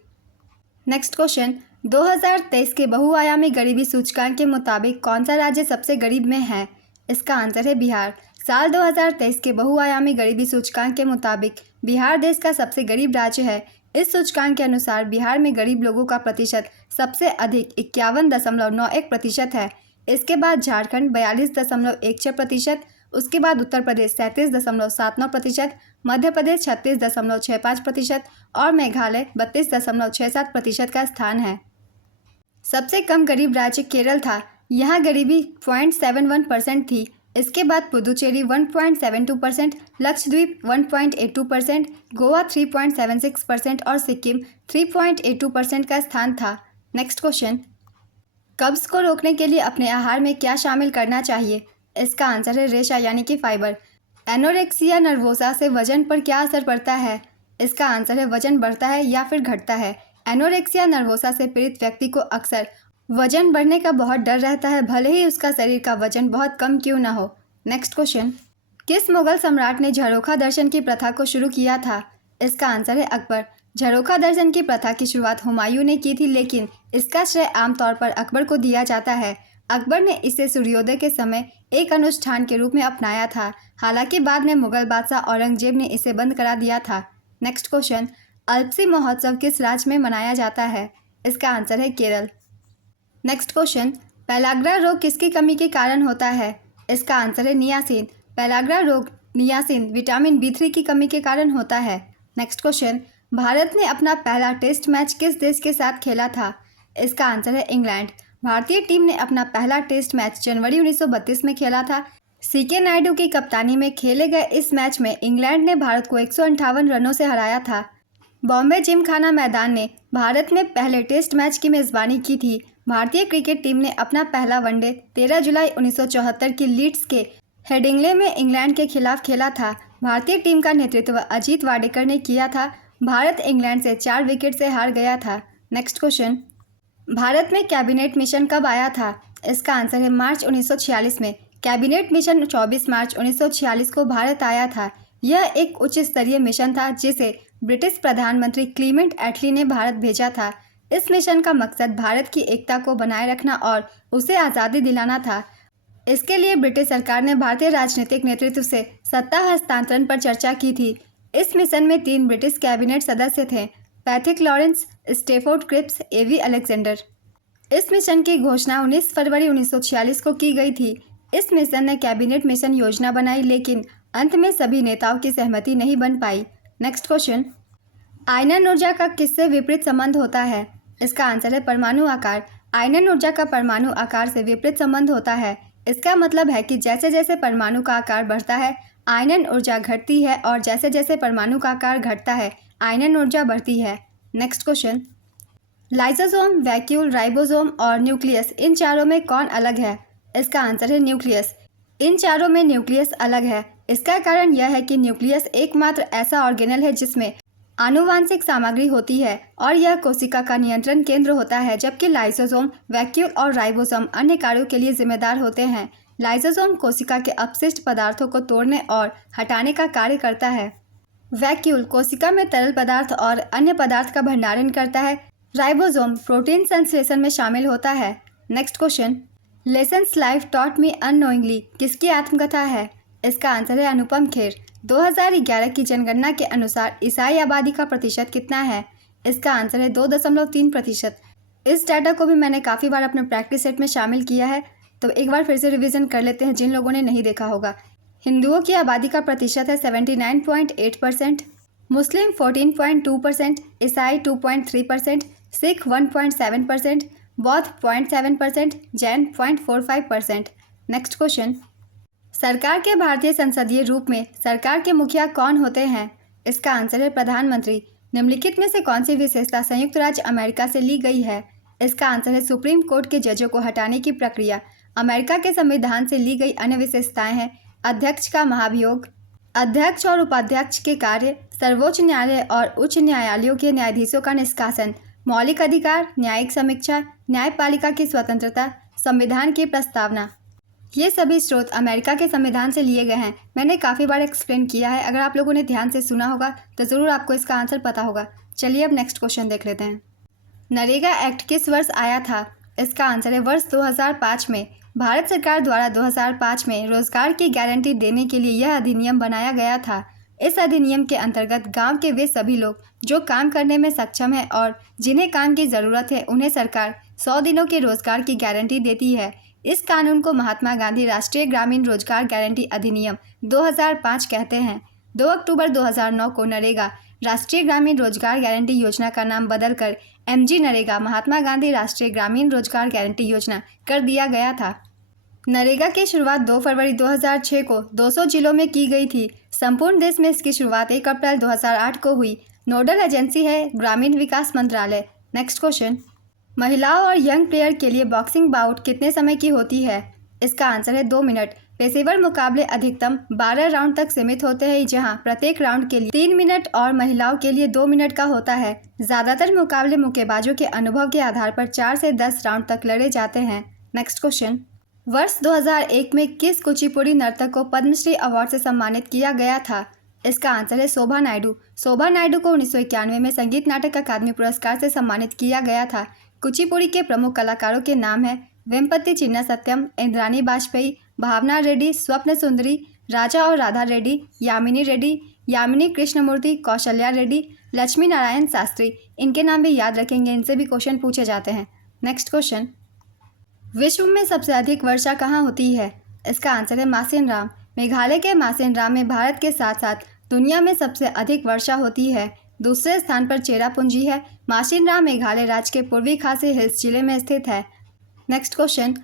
नेक्स्ट क्वेश्चन, 2023 के बहुआयामी गरीबी सूचकांक के मुताबिक कौन सा राज्य सबसे गरीब में है? इसका आंसर है बिहार। साल 2023 के बहुआयामी गरीबी सूचकांक के मुताबिक बिहार देश का सबसे गरीब राज्य है। इस सूचकांक के अनुसार बिहार में गरीब लोगों का प्रतिशत सबसे अधिक 51.91% है। इसके बाद झारखंड 42.16%, उसके बाद उत्तर प्रदेश 37.79%, मध्य प्रदेश 36.65% और मेघालय 32.67% का स्थान है। सबसे कम गरीब राज्य केरल था। यहाँ गरीबी 0.71% थी। इसके बाद पुदुचेरी 1.72%, लक्षद्वीप 1.82%, गोवा 3.76% और सिक्किम 3.82% का स्थान था। नेक्स्ट क्वेश्चन, कब्ज को रोकने के लिए अपने आहार में क्या शामिल करना चाहिए? इसका आंसर है रेशा यानी कि फाइबर। एनोरेक्सिया नर्वोसा से वजन पर क्या असर पड़ता है? इसका आंसर है वजन बढ़ता है या फिर घटता है। एनोरेक्सिया नर्वोसा से पीड़ित व्यक्ति को अक्सर वजन बढ़ने का बहुत डर रहता है, भले ही उसका शरीर का वजन बहुत कम क्यों ना हो। नेक्स्ट क्वेश्चन, किस मुगल सम्राट ने झरोखा दर्शन की प्रथा को शुरू किया था? इसका आंसर है अकबर। झरोखा दर्शन की प्रथा की शुरुआत हुमायूं ने की थी, लेकिन इसका श्रेय आमतौर पर अकबर को दिया जाता है। अकबर ने इसे सूर्योदय के समय एक अनुष्ठान के रूप में अपनाया था, हालांकि बाद में मुगल बादशाह औरंगजेब ने इसे बंद करा दिया था। नेक्स्ट क्वेश्चन, अल्पसी महोत्सव किस राज्य में मनाया जाता है? इसका आंसर है केरल। नेक्स्ट क्वेश्चन, पेलाग्रा रोग किसकी कमी के कारण होता है? इसका आंसर है नियासिन। पेलाग्रा रोग नियासिन विटामिन B3 की कमी के कारण होता है। नेक्स्ट क्वेश्चन, भारत ने अपना पहला टेस्ट मैच किस देश के साथ खेला था? इसका आंसर है इंग्लैंड। भारतीय टीम ने अपना पहला टेस्ट मैच जनवरी 1932 में खेला था। CK नायडू की कप्तानी में खेले गए इस मैच में इंग्लैंड ने भारत को 158 रनों से हराया था। बॉम्बे जिमखाना मैदान ने भारत में पहले टेस्ट मैच की मेज़बानी की थी। भारतीय क्रिकेट टीम ने अपना पहला वनडे 13 जुलाई 1974 की लीड्स के हेडिंग्ले में इंग्लैंड के खिलाफ खेला था। भारतीय टीम का नेतृत्व अजीत वाडेकर ने किया था। भारत इंग्लैंड से 4 विकेट से हार गया था। नेक्स्ट क्वेश्चन, भारत में कैबिनेट मिशन कब आया था? इसका आंसर है मार्च 1946 में। कैबिनेट मिशन 24 मार्च 1946 को भारत आया था। यह एक उच्च स्तरीय मिशन था जिसे ब्रिटिश प्रधानमंत्री क्लीमेंट एटली ने भारत भेजा था। इस मिशन का मकसद भारत की एकता को बनाए रखना और उसे आज़ादी दिलाना था। इसके लिए ब्रिटिश सरकार ने भारतीय राजनीतिक नेतृत्व से सत्ता हस्तांतरण पर चर्चा की थी। इस मिशन में 3 ब्रिटिश कैबिनेट सदस्य थे, Patrick Lawrence, Stafford Cripps, A.V. Alexander. इस मिशन की घोषणा 19 फरवरी 1946 को की गई थी। इस मिशन ने कैबिनेट मिशन योजना बनाई, लेकिन अंत में सभी नेताओं की सहमति नहीं बन पाई। नेक्स्ट क्वेश्चन, आयनन ऊर्जा का किससे विपरीत संबंध होता है? इसका आंसर है परमाणु आकार। आयनन ऊर्जा का परमाणु आकार से विपरीत संबंध होता है। इसका मतलब है कि जैसे जैसे परमाणु का आकार बढ़ता है आयनन ऊर्जा घटती है, और जैसे जैसे परमाणु का आकार घटता है आयनन ऊर्जा बढ़ती है। Next question, lysosome, vacuole, ribosome और न्यूक्लियस, इन चारों में कौन अलग है? इसका आंसर है न्यूक्लियस। इन चारों में न्यूक्लियस अलग है। इसका कारण यह है कि न्यूक्लियस एकमात्र ऐसा ऑर्गेनल है जिसमें आनुवांशिक सामग्री होती है और यह कोशिका का नियंत्रण केंद्र होता है, जबकि लाइसोसोम, वैक्यूल और राइबोसोम अन्य कार्यों के लिए जिम्मेदार होते हैं। लाइसोसोम कोशिका के अपशिष्ट पदार्थों को तोड़ने और हटाने का कार्य करता है। वैक्यूल कोशिका में तरल पदार्थ और अन्य पदार्थ का भंडारण करता है। राइबोसोम प्रोटीन संश्लेषण में शामिल होता है। Next question, lessons life taught me unknowingly किसकी आत्मकथा है? इसका आंसर है अनुपम खेर। 2011 की जनगणना के अनुसार ईसाई आबादी का प्रतिशत कितना है? इसका आंसर है 2.3%। इस डाटा को भी मैंने काफ़ी बार अपने प्रैक्टिस सेट में शामिल किया है, तो एक बार फिर से रिवीजन कर लेते हैं जिन लोगों ने नहीं देखा होगा। हिंदुओं की आबादी का प्रतिशत है 79.8%, मुस्लिम 14.2%, ईसाई 2.3%, सिख 1.7%, बौद्ध 0.7%, जैन 0.45%। नेक्स्ट क्वेश्चन, सरकार के भारतीय संसदीय रूप में सरकार के मुखिया कौन होते हैं? इसका आंसर है प्रधानमंत्री। निम्नलिखित में से कौन सी विशेषता संयुक्त राज्य अमेरिका से ली गई है? इसका आंसर है सुप्रीम कोर्ट के जजों को हटाने की प्रक्रिया। अमेरिका के संविधान से ली गई अन्य विशेषताएं हैं अध्यक्ष का महाभियोग, अध्यक्ष और उपाध्यक्ष के कार्य, सर्वोच्च न्यायालय और उच्च न्यायालयों के न्यायाधीशों का निष्कासन, मौलिक अधिकार, न्यायिक समीक्षा, न्यायपालिका की स्वतंत्रता, संविधान की प्रस्तावना। ये सभी स्रोत अमेरिका के संविधान से लिए गए हैं। मैंने काफ़ी बार एक्सप्लेन किया है, अगर आप लोगों ने ध्यान से सुना होगा तो ज़रूर आपको इसका आंसर पता होगा। चलिए अब नेक्स्ट क्वेश्चन देख लेते हैं। नरेगा एक्ट किस वर्ष आया था? इसका आंसर है वर्ष 2005 में। भारत सरकार द्वारा 2005 में रोजगार की गारंटी देने के लिए यह अधिनियम बनाया गया था। इस अधिनियम के अंतर्गत गांव के वे सभी लोग जो काम करने में सक्षम हैं और जिन्हें काम की ज़रूरत है उन्हें सरकार 100 दिनों के रोजगार की गारंटी देती है। इस कानून को महात्मा गांधी राष्ट्रीय ग्रामीण रोजगार गारंटी अधिनियम 2005 कहते हैं। 2 अक्टूबर 2009 को नरेगा राष्ट्रीय ग्रामीण रोजगार गारंटी योजना का नाम बदलकर MG नरेगा महात्मा गांधी राष्ट्रीय ग्रामीण रोजगार गारंटी योजना कर दिया गया था। नरेगा की शुरुआत 2 फरवरी 2006 को 200 जिलों में की गई थी। संपूर्ण देश में इसकी शुरुआत 1 अप्रैल 2008 को हुई। नोडल एजेंसी है ग्रामीण विकास मंत्रालय। नेक्स्ट क्वेश्चन, महिलाओं और यंग प्लेयर के लिए बॉक्सिंग बाउट कितने समय की होती है? इसका आंसर है 2 मिनट। पेशेवर मुकाबले अधिकतम 12 राउंड तक सीमित होते हैं, जहां प्रत्येक राउंड के लिए 3 मिनट और महिलाओं के लिए 2 मिनट का होता है। ज़्यादातर मुकाबले मुक्केबाजों के अनुभव के आधार पर 4 से 10 राउंड तक लड़े जाते हैं। नेक्स्ट क्वेश्चन, वर्ष 2001 में किस कुचिपुड़ी नर्तक को पद्मश्री अवार्ड से सम्मानित किया गया था? इसका आंसर है शोभा नायडू। शोभा नायडू को 1991 में संगीत नाटक अकादमी पुरस्कार से सम्मानित किया गया था। कुचिपुड़ी के प्रमुख कलाकारों के नाम हैं वेम्पति चिन्ना सत्यम, इंद्रानी वाजपेयी, भावना रेड्डी, स्वप्न सुंदरी, राजा और राधा रेड्डी, यामिनी रेड्डी, यामिनी कृष्णमूर्ति, कौशल्या रेड्डी, लक्ष्मी नारायण शास्त्री। इनके नाम भी याद रखेंगे, इनसे भी क्वेश्चन पूछे जाते हैं। नेक्स्ट क्वेश्चन, विश्व में सबसे अधिक वर्षा कहाँ होती है? इसका आंसर है मासिनराम। मेघालय के मासिनराम में भारत के साथ साथ दुनिया में सबसे अधिक वर्षा होती है। दूसरे स्थान पर चेरापूंजी है। मासिनराम मेघालय राज्य के पूर्वी खासी हिल्स जिले में स्थित है। नेक्स्ट क्वेश्चन,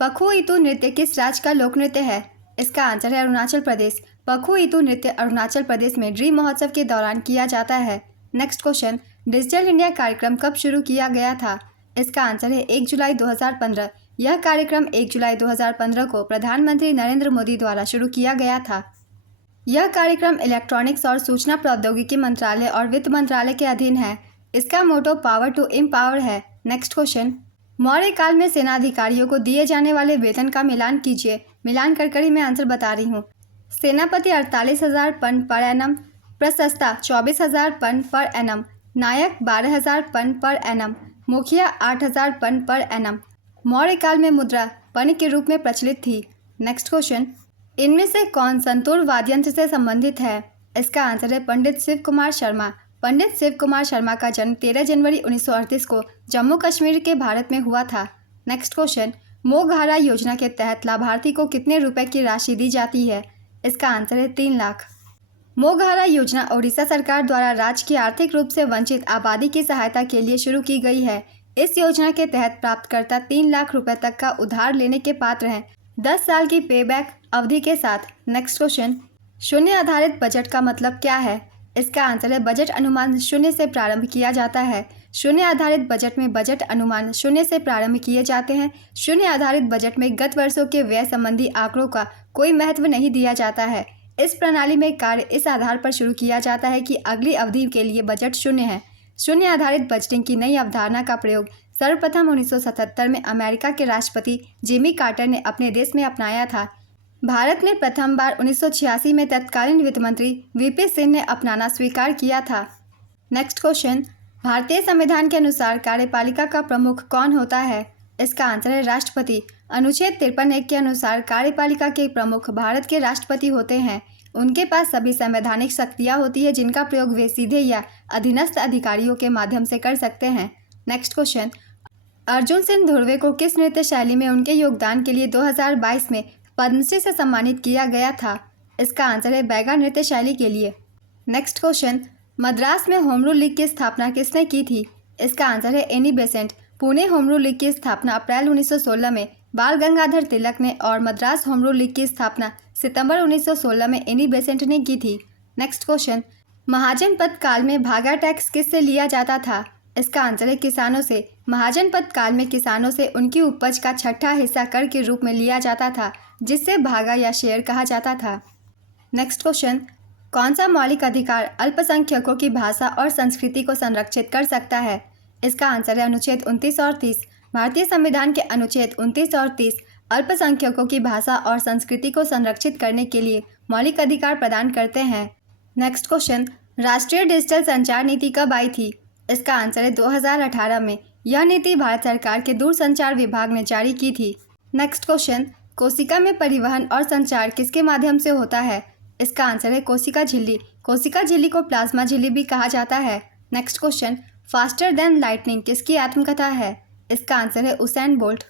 पखू इतू नृत्य किस राज्य का लोक नृत्य है? इसका आंसर है अरुणाचल प्रदेश। पखू इतू नृत्य अरुणाचल प्रदेश में ड्रीम महोत्सव के दौरान किया जाता है। नेक्स्ट क्वेश्चन, डिजिटल इंडिया कार्यक्रम कब शुरू किया गया था? इसका आंसर है 1 जुलाई 2015। यह कार्यक्रम 1 जुलाई 2015 को प्रधानमंत्री नरेंद्र मोदी द्वारा शुरू किया गया था। यह कार्यक्रम इलेक्ट्रॉनिक्स और सूचना प्रौद्योगिकी मंत्रालय और वित्त मंत्रालय के अधीन है। इसका मोटो पावर टू एम्पावर है। नेक्स्ट क्वेश्चन, मौर्य काल में सेना अधिकारियों को दिए जाने वाले वेतन का मिलान कीजिए। मिलान कर ही मैं आंसर बता रही हूँ। सेनापति 48,000 पन पर एनम, प्रशस्ता 24,000 पन पर एनम, नायक 12,000 पन पर एनम, मुखिया 8,000 पन पर एनम। मौर्य काल में मुद्रा पन के रूप में प्रचलित थी। नेक्स्ट क्वेश्चन, इनमें से कौन संतूर वाद्य यंत्र से संबंधित है? इसका आंसर है पंडित शिव कुमार शर्मा। पंडित शिव कुमार शर्मा का जन्म 13 जनवरी 1938 को जम्मू कश्मीर के भारत में हुआ था। नेक्स्ट क्वेश्चन, मोघारा योजना के तहत लाभार्थी को कितने रुपए की राशि दी जाती है? इसका आंसर है 3 लाख। मोघारा योजना ओडिशा सरकार द्वारा राज्य की आर्थिक रूप से वंचित आबादी की सहायता के लिए शुरू की गई है। इस योजना के तहत प्राप्तकर्ता 3 लाख रुपए तक का उधार लेने के पात्र हैं, 10 साल की पेबैक अवधि के साथ। नेक्स्ट क्वेश्चन, शून्य आधारित बजट का मतलब क्या है? इसका आंसर है बजट अनुमान शून्य से प्रारंभ किया जाता है। शून्य आधारित बजट में बजट अनुमान शून्य से प्रारंभ किए जाते हैं। शून्य आधारित बजट में गत वर्षों के व्यय संबंधी आंकड़ों का कोई महत्व नहीं दिया जाता है। इस प्रणाली में कार्य इस आधार पर शुरू किया जाता है कि अगली अवधि के लिए बजट शून्य है। शून्य आधारित बजटिंग की नई अवधारणा का प्रयोग सर्वप्रथम 1977 में अमेरिका के राष्ट्रपति जिमी कार्टर ने अपने देश में अपनाया था। भारत में प्रथम बार 1986 में तत्कालीन वित्त मंत्री वीपी सिंह ने अपनाना स्वीकार किया था। नेक्स्ट क्वेश्चन, भारतीय संविधान के अनुसार कार्यपालिका का प्रमुख कौन होता है? इसका आंसर है राष्ट्रपति। अनुच्छेद 53(1) के अनुसार कार्यपालिका के प्रमुख भारत के राष्ट्रपति होते हैं। उनके पास सभी संवैधानिक शक्तियाँ होती है जिनका प्रयोग वे सीधे या अधीनस्थ अधिकारियों के माध्यम से कर सकते हैं। नेक्स्ट क्वेश्चन, अर्जुन सिंह धुर्वे को किस नृत्य शैली में उनके योगदान के लिए 2022 में पद्मश्री से सम्मानित किया गया था? इसका आंसर है बैगा नृत्य शैली के लिए। नेक्स्ट क्वेश्चन, मद्रास में होम रूल लीग की स्थापना किसने की थी? इसका आंसर है Annie Besant. Pune home rule league की स्थापना अप्रैल 1916 में बाल गंगाधर तिलक ने और मद्रास होम रूल लीग की स्थापना सितंबर 1916 में एनी बेसेंट ने की थी। नेक्स्ट क्वेश्चन, महाजनपद काल में भागा टैक्स किससे लिया जाता था? इसका आंसर है किसानों से। महाजनपद काल में किसानों से उनकी उपज का छठा हिस्सा कर के रूप में लिया जाता था, जिससे भागा या शेयर कहा जाता था। नेक्स्ट क्वेश्चन, कौन सा मौलिक अधिकार अल्पसंख्यकों की भाषा और संस्कृति को संरक्षित कर सकता है? इसका आंसर है अनुच्छेद 29 और 30। भारतीय संविधान के अनुच्छेद 29 और 30 अल्पसंख्यकों की भाषा और संस्कृति को संरक्षित करने के लिए मौलिक अधिकार प्रदान करते हैं। नेक्स्ट क्वेश्चन, राष्ट्रीय डिजिटल संचार नीति कब आई थी? इसका आंसर है 2018 में। यह नीति भारत सरकार के दूरसंचार विभाग ने जारी की थी। नेक्स्ट क्वेश्चन, कोशिका में परिवहन और संचार किसके माध्यम से होता है? इसका आंसर है कोशिका झिल्ली। कोशिका झिल्ली को प्लाज्मा झिल्ली भी कहा जाता है। Next question, faster than lightning किसकी आत्मकथा है? इसका आंसर है Usain Bolt.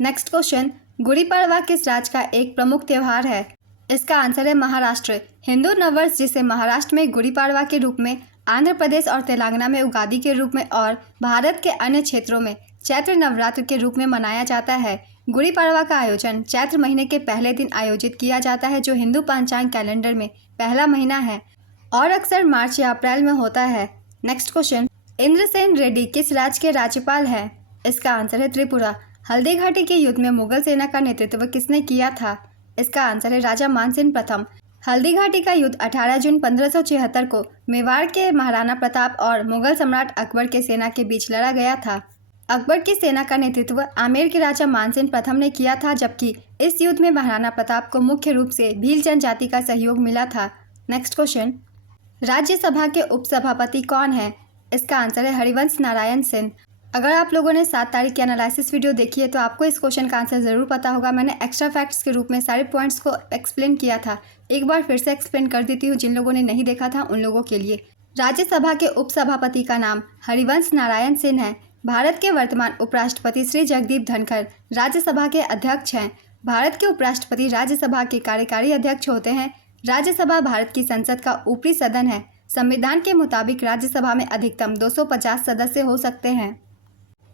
Next question, Gudi Padwa किस राज्य का एक प्रमुख त्यौहार है? इसका आंसर है महाराष्ट्र। हिंदू नववर्ष जिसे महाराष्ट्र में गुड़ी पड़वा के रूप में, आंध्र प्रदेश और तेलंगाना में उगादी के रूप में और भारत के अन्य क्षेत्रों में चैत्र नवरात्र के रूप में मनाया जाता है। गुड़ी पड़वा का आयोजन चैत्र महीने के पहले दिन आयोजित किया जाता है, जो हिंदू पंचांग कैलेंडर में पहला महीना है और अक्सर मार्च या अप्रैल में होता है। नेक्स्ट क्वेश्चन, इंद्रसेन रेड्डी किस राज्य के राज्यपाल हैं? इसका आंसर है त्रिपुरा। हल्दी घाटी के युद्ध में मुगल सेना का नेतृत्व किसने किया था? इसका आंसर है राजा मानसिंह प्रथम। हल्दी घाटी का युद्ध 18 जून 1576 को मेवाड़ के महाराणा प्रताप और मुगल सम्राट अकबर के सेना के बीच लड़ा गया था। अकबर की सेना का नेतृत्व आमेर के राजा मानसिंह प्रथम ने किया था, जबकि इस युद्ध में महाराणा प्रताप को मुख्य रूप से भील जनजाति का सहयोग मिला था। नेक्स्ट क्वेश्चन, राज्यसभा के उपसभापति कौन है? इसका आंसर है हरिवंश नारायण सिंह। अगर आप लोगों ने 7 तारीख की एनालिसिस वीडियो देखी है तो आपको इस क्वेश्चन का आंसर ज़रूर पता होगा। मैंने एक्स्ट्रा फैक्ट्स के रूप में सारे पॉइंट्स को एक्सप्लेन किया था। एक बार फिर से एक्सप्लेन कर देती हूँ, जिन लोगों ने नहीं देखा था उन लोगों के लिए। राज्यसभा के उपसभापति का नाम हरिवंश नारायण सिंह है। भारत के वर्तमान उपराष्ट्रपति श्री जगदीप धनखड़ राज्यसभा के अध्यक्ष हैं। भारत के उपराष्ट्रपति राज्यसभा के कार्यकारी अध्यक्ष होते हैं। राज्यसभा भारत की संसद का ऊपरी सदन है। संविधान के मुताबिक राज्यसभा में अधिकतम 250 सदस्य हो सकते हैं।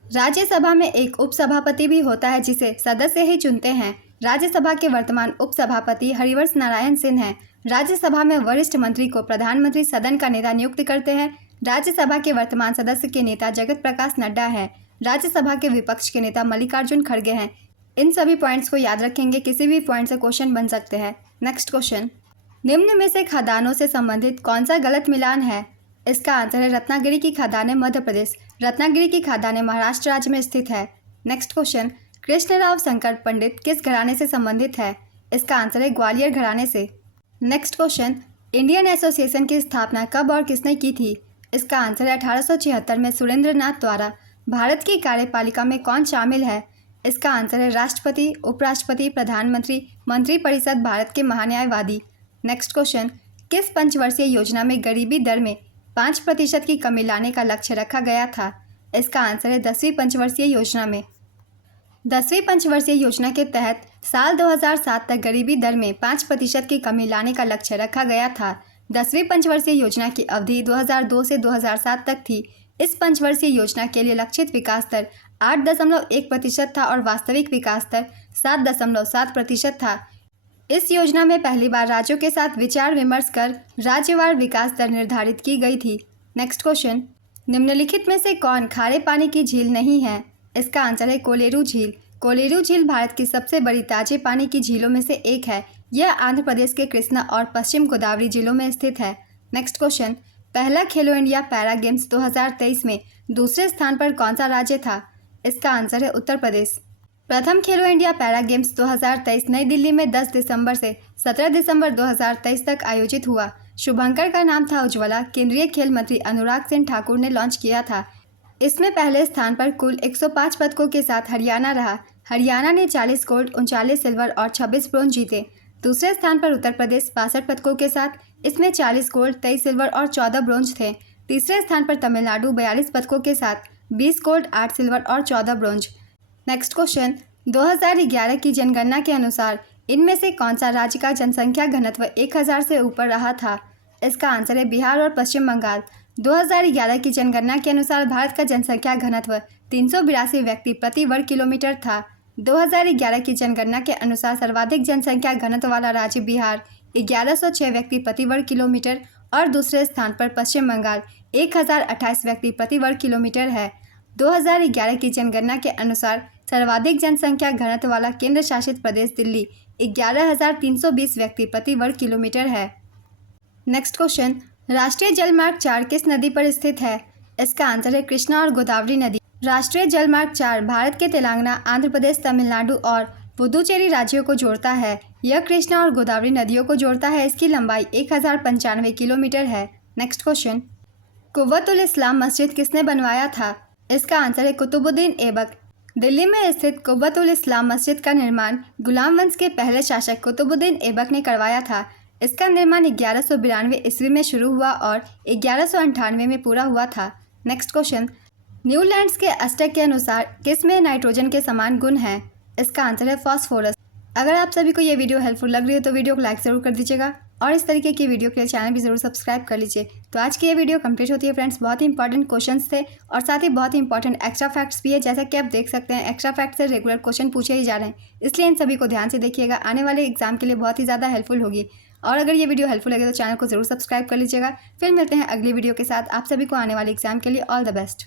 राज्यसभा में एक उपसभापति भी होता है जिसे सदस्य ही चुनते हैं। राज्यसभा के वर्तमान उपसभापति हरिवंश नारायण सिंह हैं। राज्यसभा में वरिष्ठ मंत्री को प्रधानमंत्री सदन का नेता नियुक्त करते हैं। राज्यसभा के वर्तमान सदस्य के नेता जगत प्रकाश नड्डा हैं। राज्यसभा के विपक्ष के नेता मल्लिकार्जुन खड़गे हैं। इन सभी पॉइंट्स को याद रखेंगे, किसी भी पॉइंट से क्वेश्चन बन सकते हैं। नेक्स्ट क्वेश्चन, निम्न में से खदानों से संबंधित कौन सा गलत मिलान है? इसका आंसर है रत्नागिरी की खदानें मध्य प्रदेश, रत्नागिरी की खदानें महाराष्ट्र राज्य में स्थित है। नेक्स्ट क्वेश्चन, कृष्णराव शंकर पंडित किस घराने से संबंधित है? इसका आंसर है ग्वालियर घराने से। नेक्स्ट क्वेश्चन, इंडियन एसोसिएशन की स्थापना कब और किसने की थी? इसका आंसर है 1876 में सुरेंद्र नाथ द्वारा। भारत की कार्यपालिका में कौन शामिल है? इसका आंसर है राष्ट्रपति, उपराष्ट्रपति, प्रधानमंत्री, मंत्रिपरिषद, भारत के महान्यायवादी। नेक्स्ट क्वेश्चन, किस पंचवर्षीय योजना में गरीबी दर में 5% की कमी लाने का लक्ष्य रखा गया था? इसका आंसर है 10वीं पंचवर्षीय योजना में। 10वीं पंचवर्षीय योजना के तहत साल 2007 तक गरीबी दर में 5% की कमी लाने का लक्ष्य रखा गया था। 10वीं पंचवर्षीय योजना की अवधि 2002 से 2007 तक थी। इस पंचवर्षीय योजना के लिए लक्षित विकास दर 8.1% था और वास्तविक विकास दर 7.7% था। इस योजना में पहली बार राज्यों के साथ विचार विमर्श कर राज्यवार विकास दर निर्धारित की गई थी। नेक्स्ट क्वेश्चन, निम्नलिखित में से कौन खारे पानी की झील नहीं है? इसका आंसर है कोलेरू झील। कोलेरू झील भारत की सबसे बड़ी ताजे पानी की झीलों में से एक है। यह आंध्र प्रदेश के कृष्णा और पश्चिम गोदावरी जिलों में स्थित है। नेक्स्ट क्वेश्चन, पहला खेलो इंडिया पैरा गेम्स 2023 में दूसरे स्थान पर कौन सा राज्य था? इसका आंसर है उत्तर प्रदेश। प्रथम खेलो इंडिया पैरा गेम्स 2023 नई दिल्ली में 10 दिसंबर से 17 दिसंबर 2023 तक आयोजित हुआ। शुभंकर का नाम था उज्ज्वला। केंद्रीय खेल मंत्री अनुराग सिंह ठाकुर ने लॉन्च किया था। इसमें पहले स्थान पर कुल 105 पदकों के साथ हरियाणा रहा। हरियाणा ने 40 गोल्ड, 39 सिल्वर और 26 ब्रोंज जीते। दूसरे स्थान पर उत्तर प्रदेश 62 पदकों के साथ, इसमें 40 गोल्ड, 23 सिल्वर और 14 ब्रोंज थे। तीसरे स्थान पर तमिलनाडु 42 पदकों के साथ 20 गोल्ड, 8 सिल्वर और 14 ब्रोंज। नेक्स्ट क्वेश्चन, 2011 की जनगणना के अनुसार इनमें से कौन सा राज्य का जनसंख्या घनत्व 1000 से ऊपर रहा था? इसका आंसर है बिहार और पश्चिम बंगाल। 2011 की जनगणना के अनुसार भारत का जनसंख्या घनत्व 382 व्यक्ति प्रति वर्ग किलोमीटर था। 2011 की जनगणना के अनुसार सर्वाधिक जनसंख्या घनत्व वाला राज्य बिहार 1106 व्यक्ति प्रति वर्ग किलोमीटर और दूसरे स्थान पर पश्चिम बंगाल 1028 व्यक्ति प्रति वर्ग किलोमीटर है। 2011 की जनगणना के अनुसार सर्वाधिक जनसंख्या घनत्व वाला केंद्र शासित प्रदेश दिल्ली 11,320 व्यक्ति प्रति वर्ग किलोमीटर है। नेक्स्ट क्वेश्चन, राष्ट्रीय जलमार्ग 4 किस नदी पर स्थित है? इसका आंसर है कृष्णा और गोदावरी नदी। राष्ट्रीय जलमार्ग 4 भारत के तेलंगाना, आंध्र प्रदेश, तमिलनाडु और पुदुचेरी राज्यों को जोड़ता है। यह कृष्णा और गोदावरी नदियों को जोड़ता है। इसकी लंबाई 1095 किलोमीटर है। नेक्स्ट क्वेश्चन, कुव्वतुल इस्लाम मस्जिद किसने बनवाया था? इसका आंसर है कुतुबुद्दीन ऐबक। दिल्ली में स्थित कुव्वतुल इस्लाम मस्जिद का निर्माण गुलाम वंश के पहले शासक कुतुबुद्दीन ऐबक ने करवाया था। इसका निर्माण 1192 ईस्वी में शुरू हुआ और 1198 में पूरा हुआ था। नेक्स्ट क्वेश्चन, न्यूलैंड्स के अष्टक के अनुसार किस में नाइट्रोजन के समान गुण हैं? इसका आंसर है फॉस्फोरस। अगर आप सभी को ये वीडियो हेल्पफुल लग रही है तो वीडियो को लाइक ज़रूर कर दीजिएगा और इस तरीके की वीडियो के लिए चैनल भी ज़रूर सब्सक्राइब कर लीजिए। तो आज की ये वीडियो कंप्लीट होती है फ्रेंड्स। बहुत ही इंपॉर्टेंट क्वेश्चंस थे और साथ ही बहुत ही इंपॉर्टेंट एक्स्ट्रा फैक्ट्स भी है। जैसा कि आप देख सकते हैं एक्स्ट्रा फैक्ट से रेगुलर क्वेश्चन पूछे ही जा रहे हैं, इसलिए इन सभी को ध्यान से देखिएगा। आने वाले एग्जाम के लिए बहुत ही ज़्यादा हेल्पफुल होगी। और अगर ये वीडियो हेल्पफुल लगे तो चैनल को ज़रूर सब्सक्राइब कर लीजिएगा। फिर मिलते हैं अगली वीडियो के साथ। आप सभी को आने वाले एग्जाम के लिए ऑल द बेस्ट।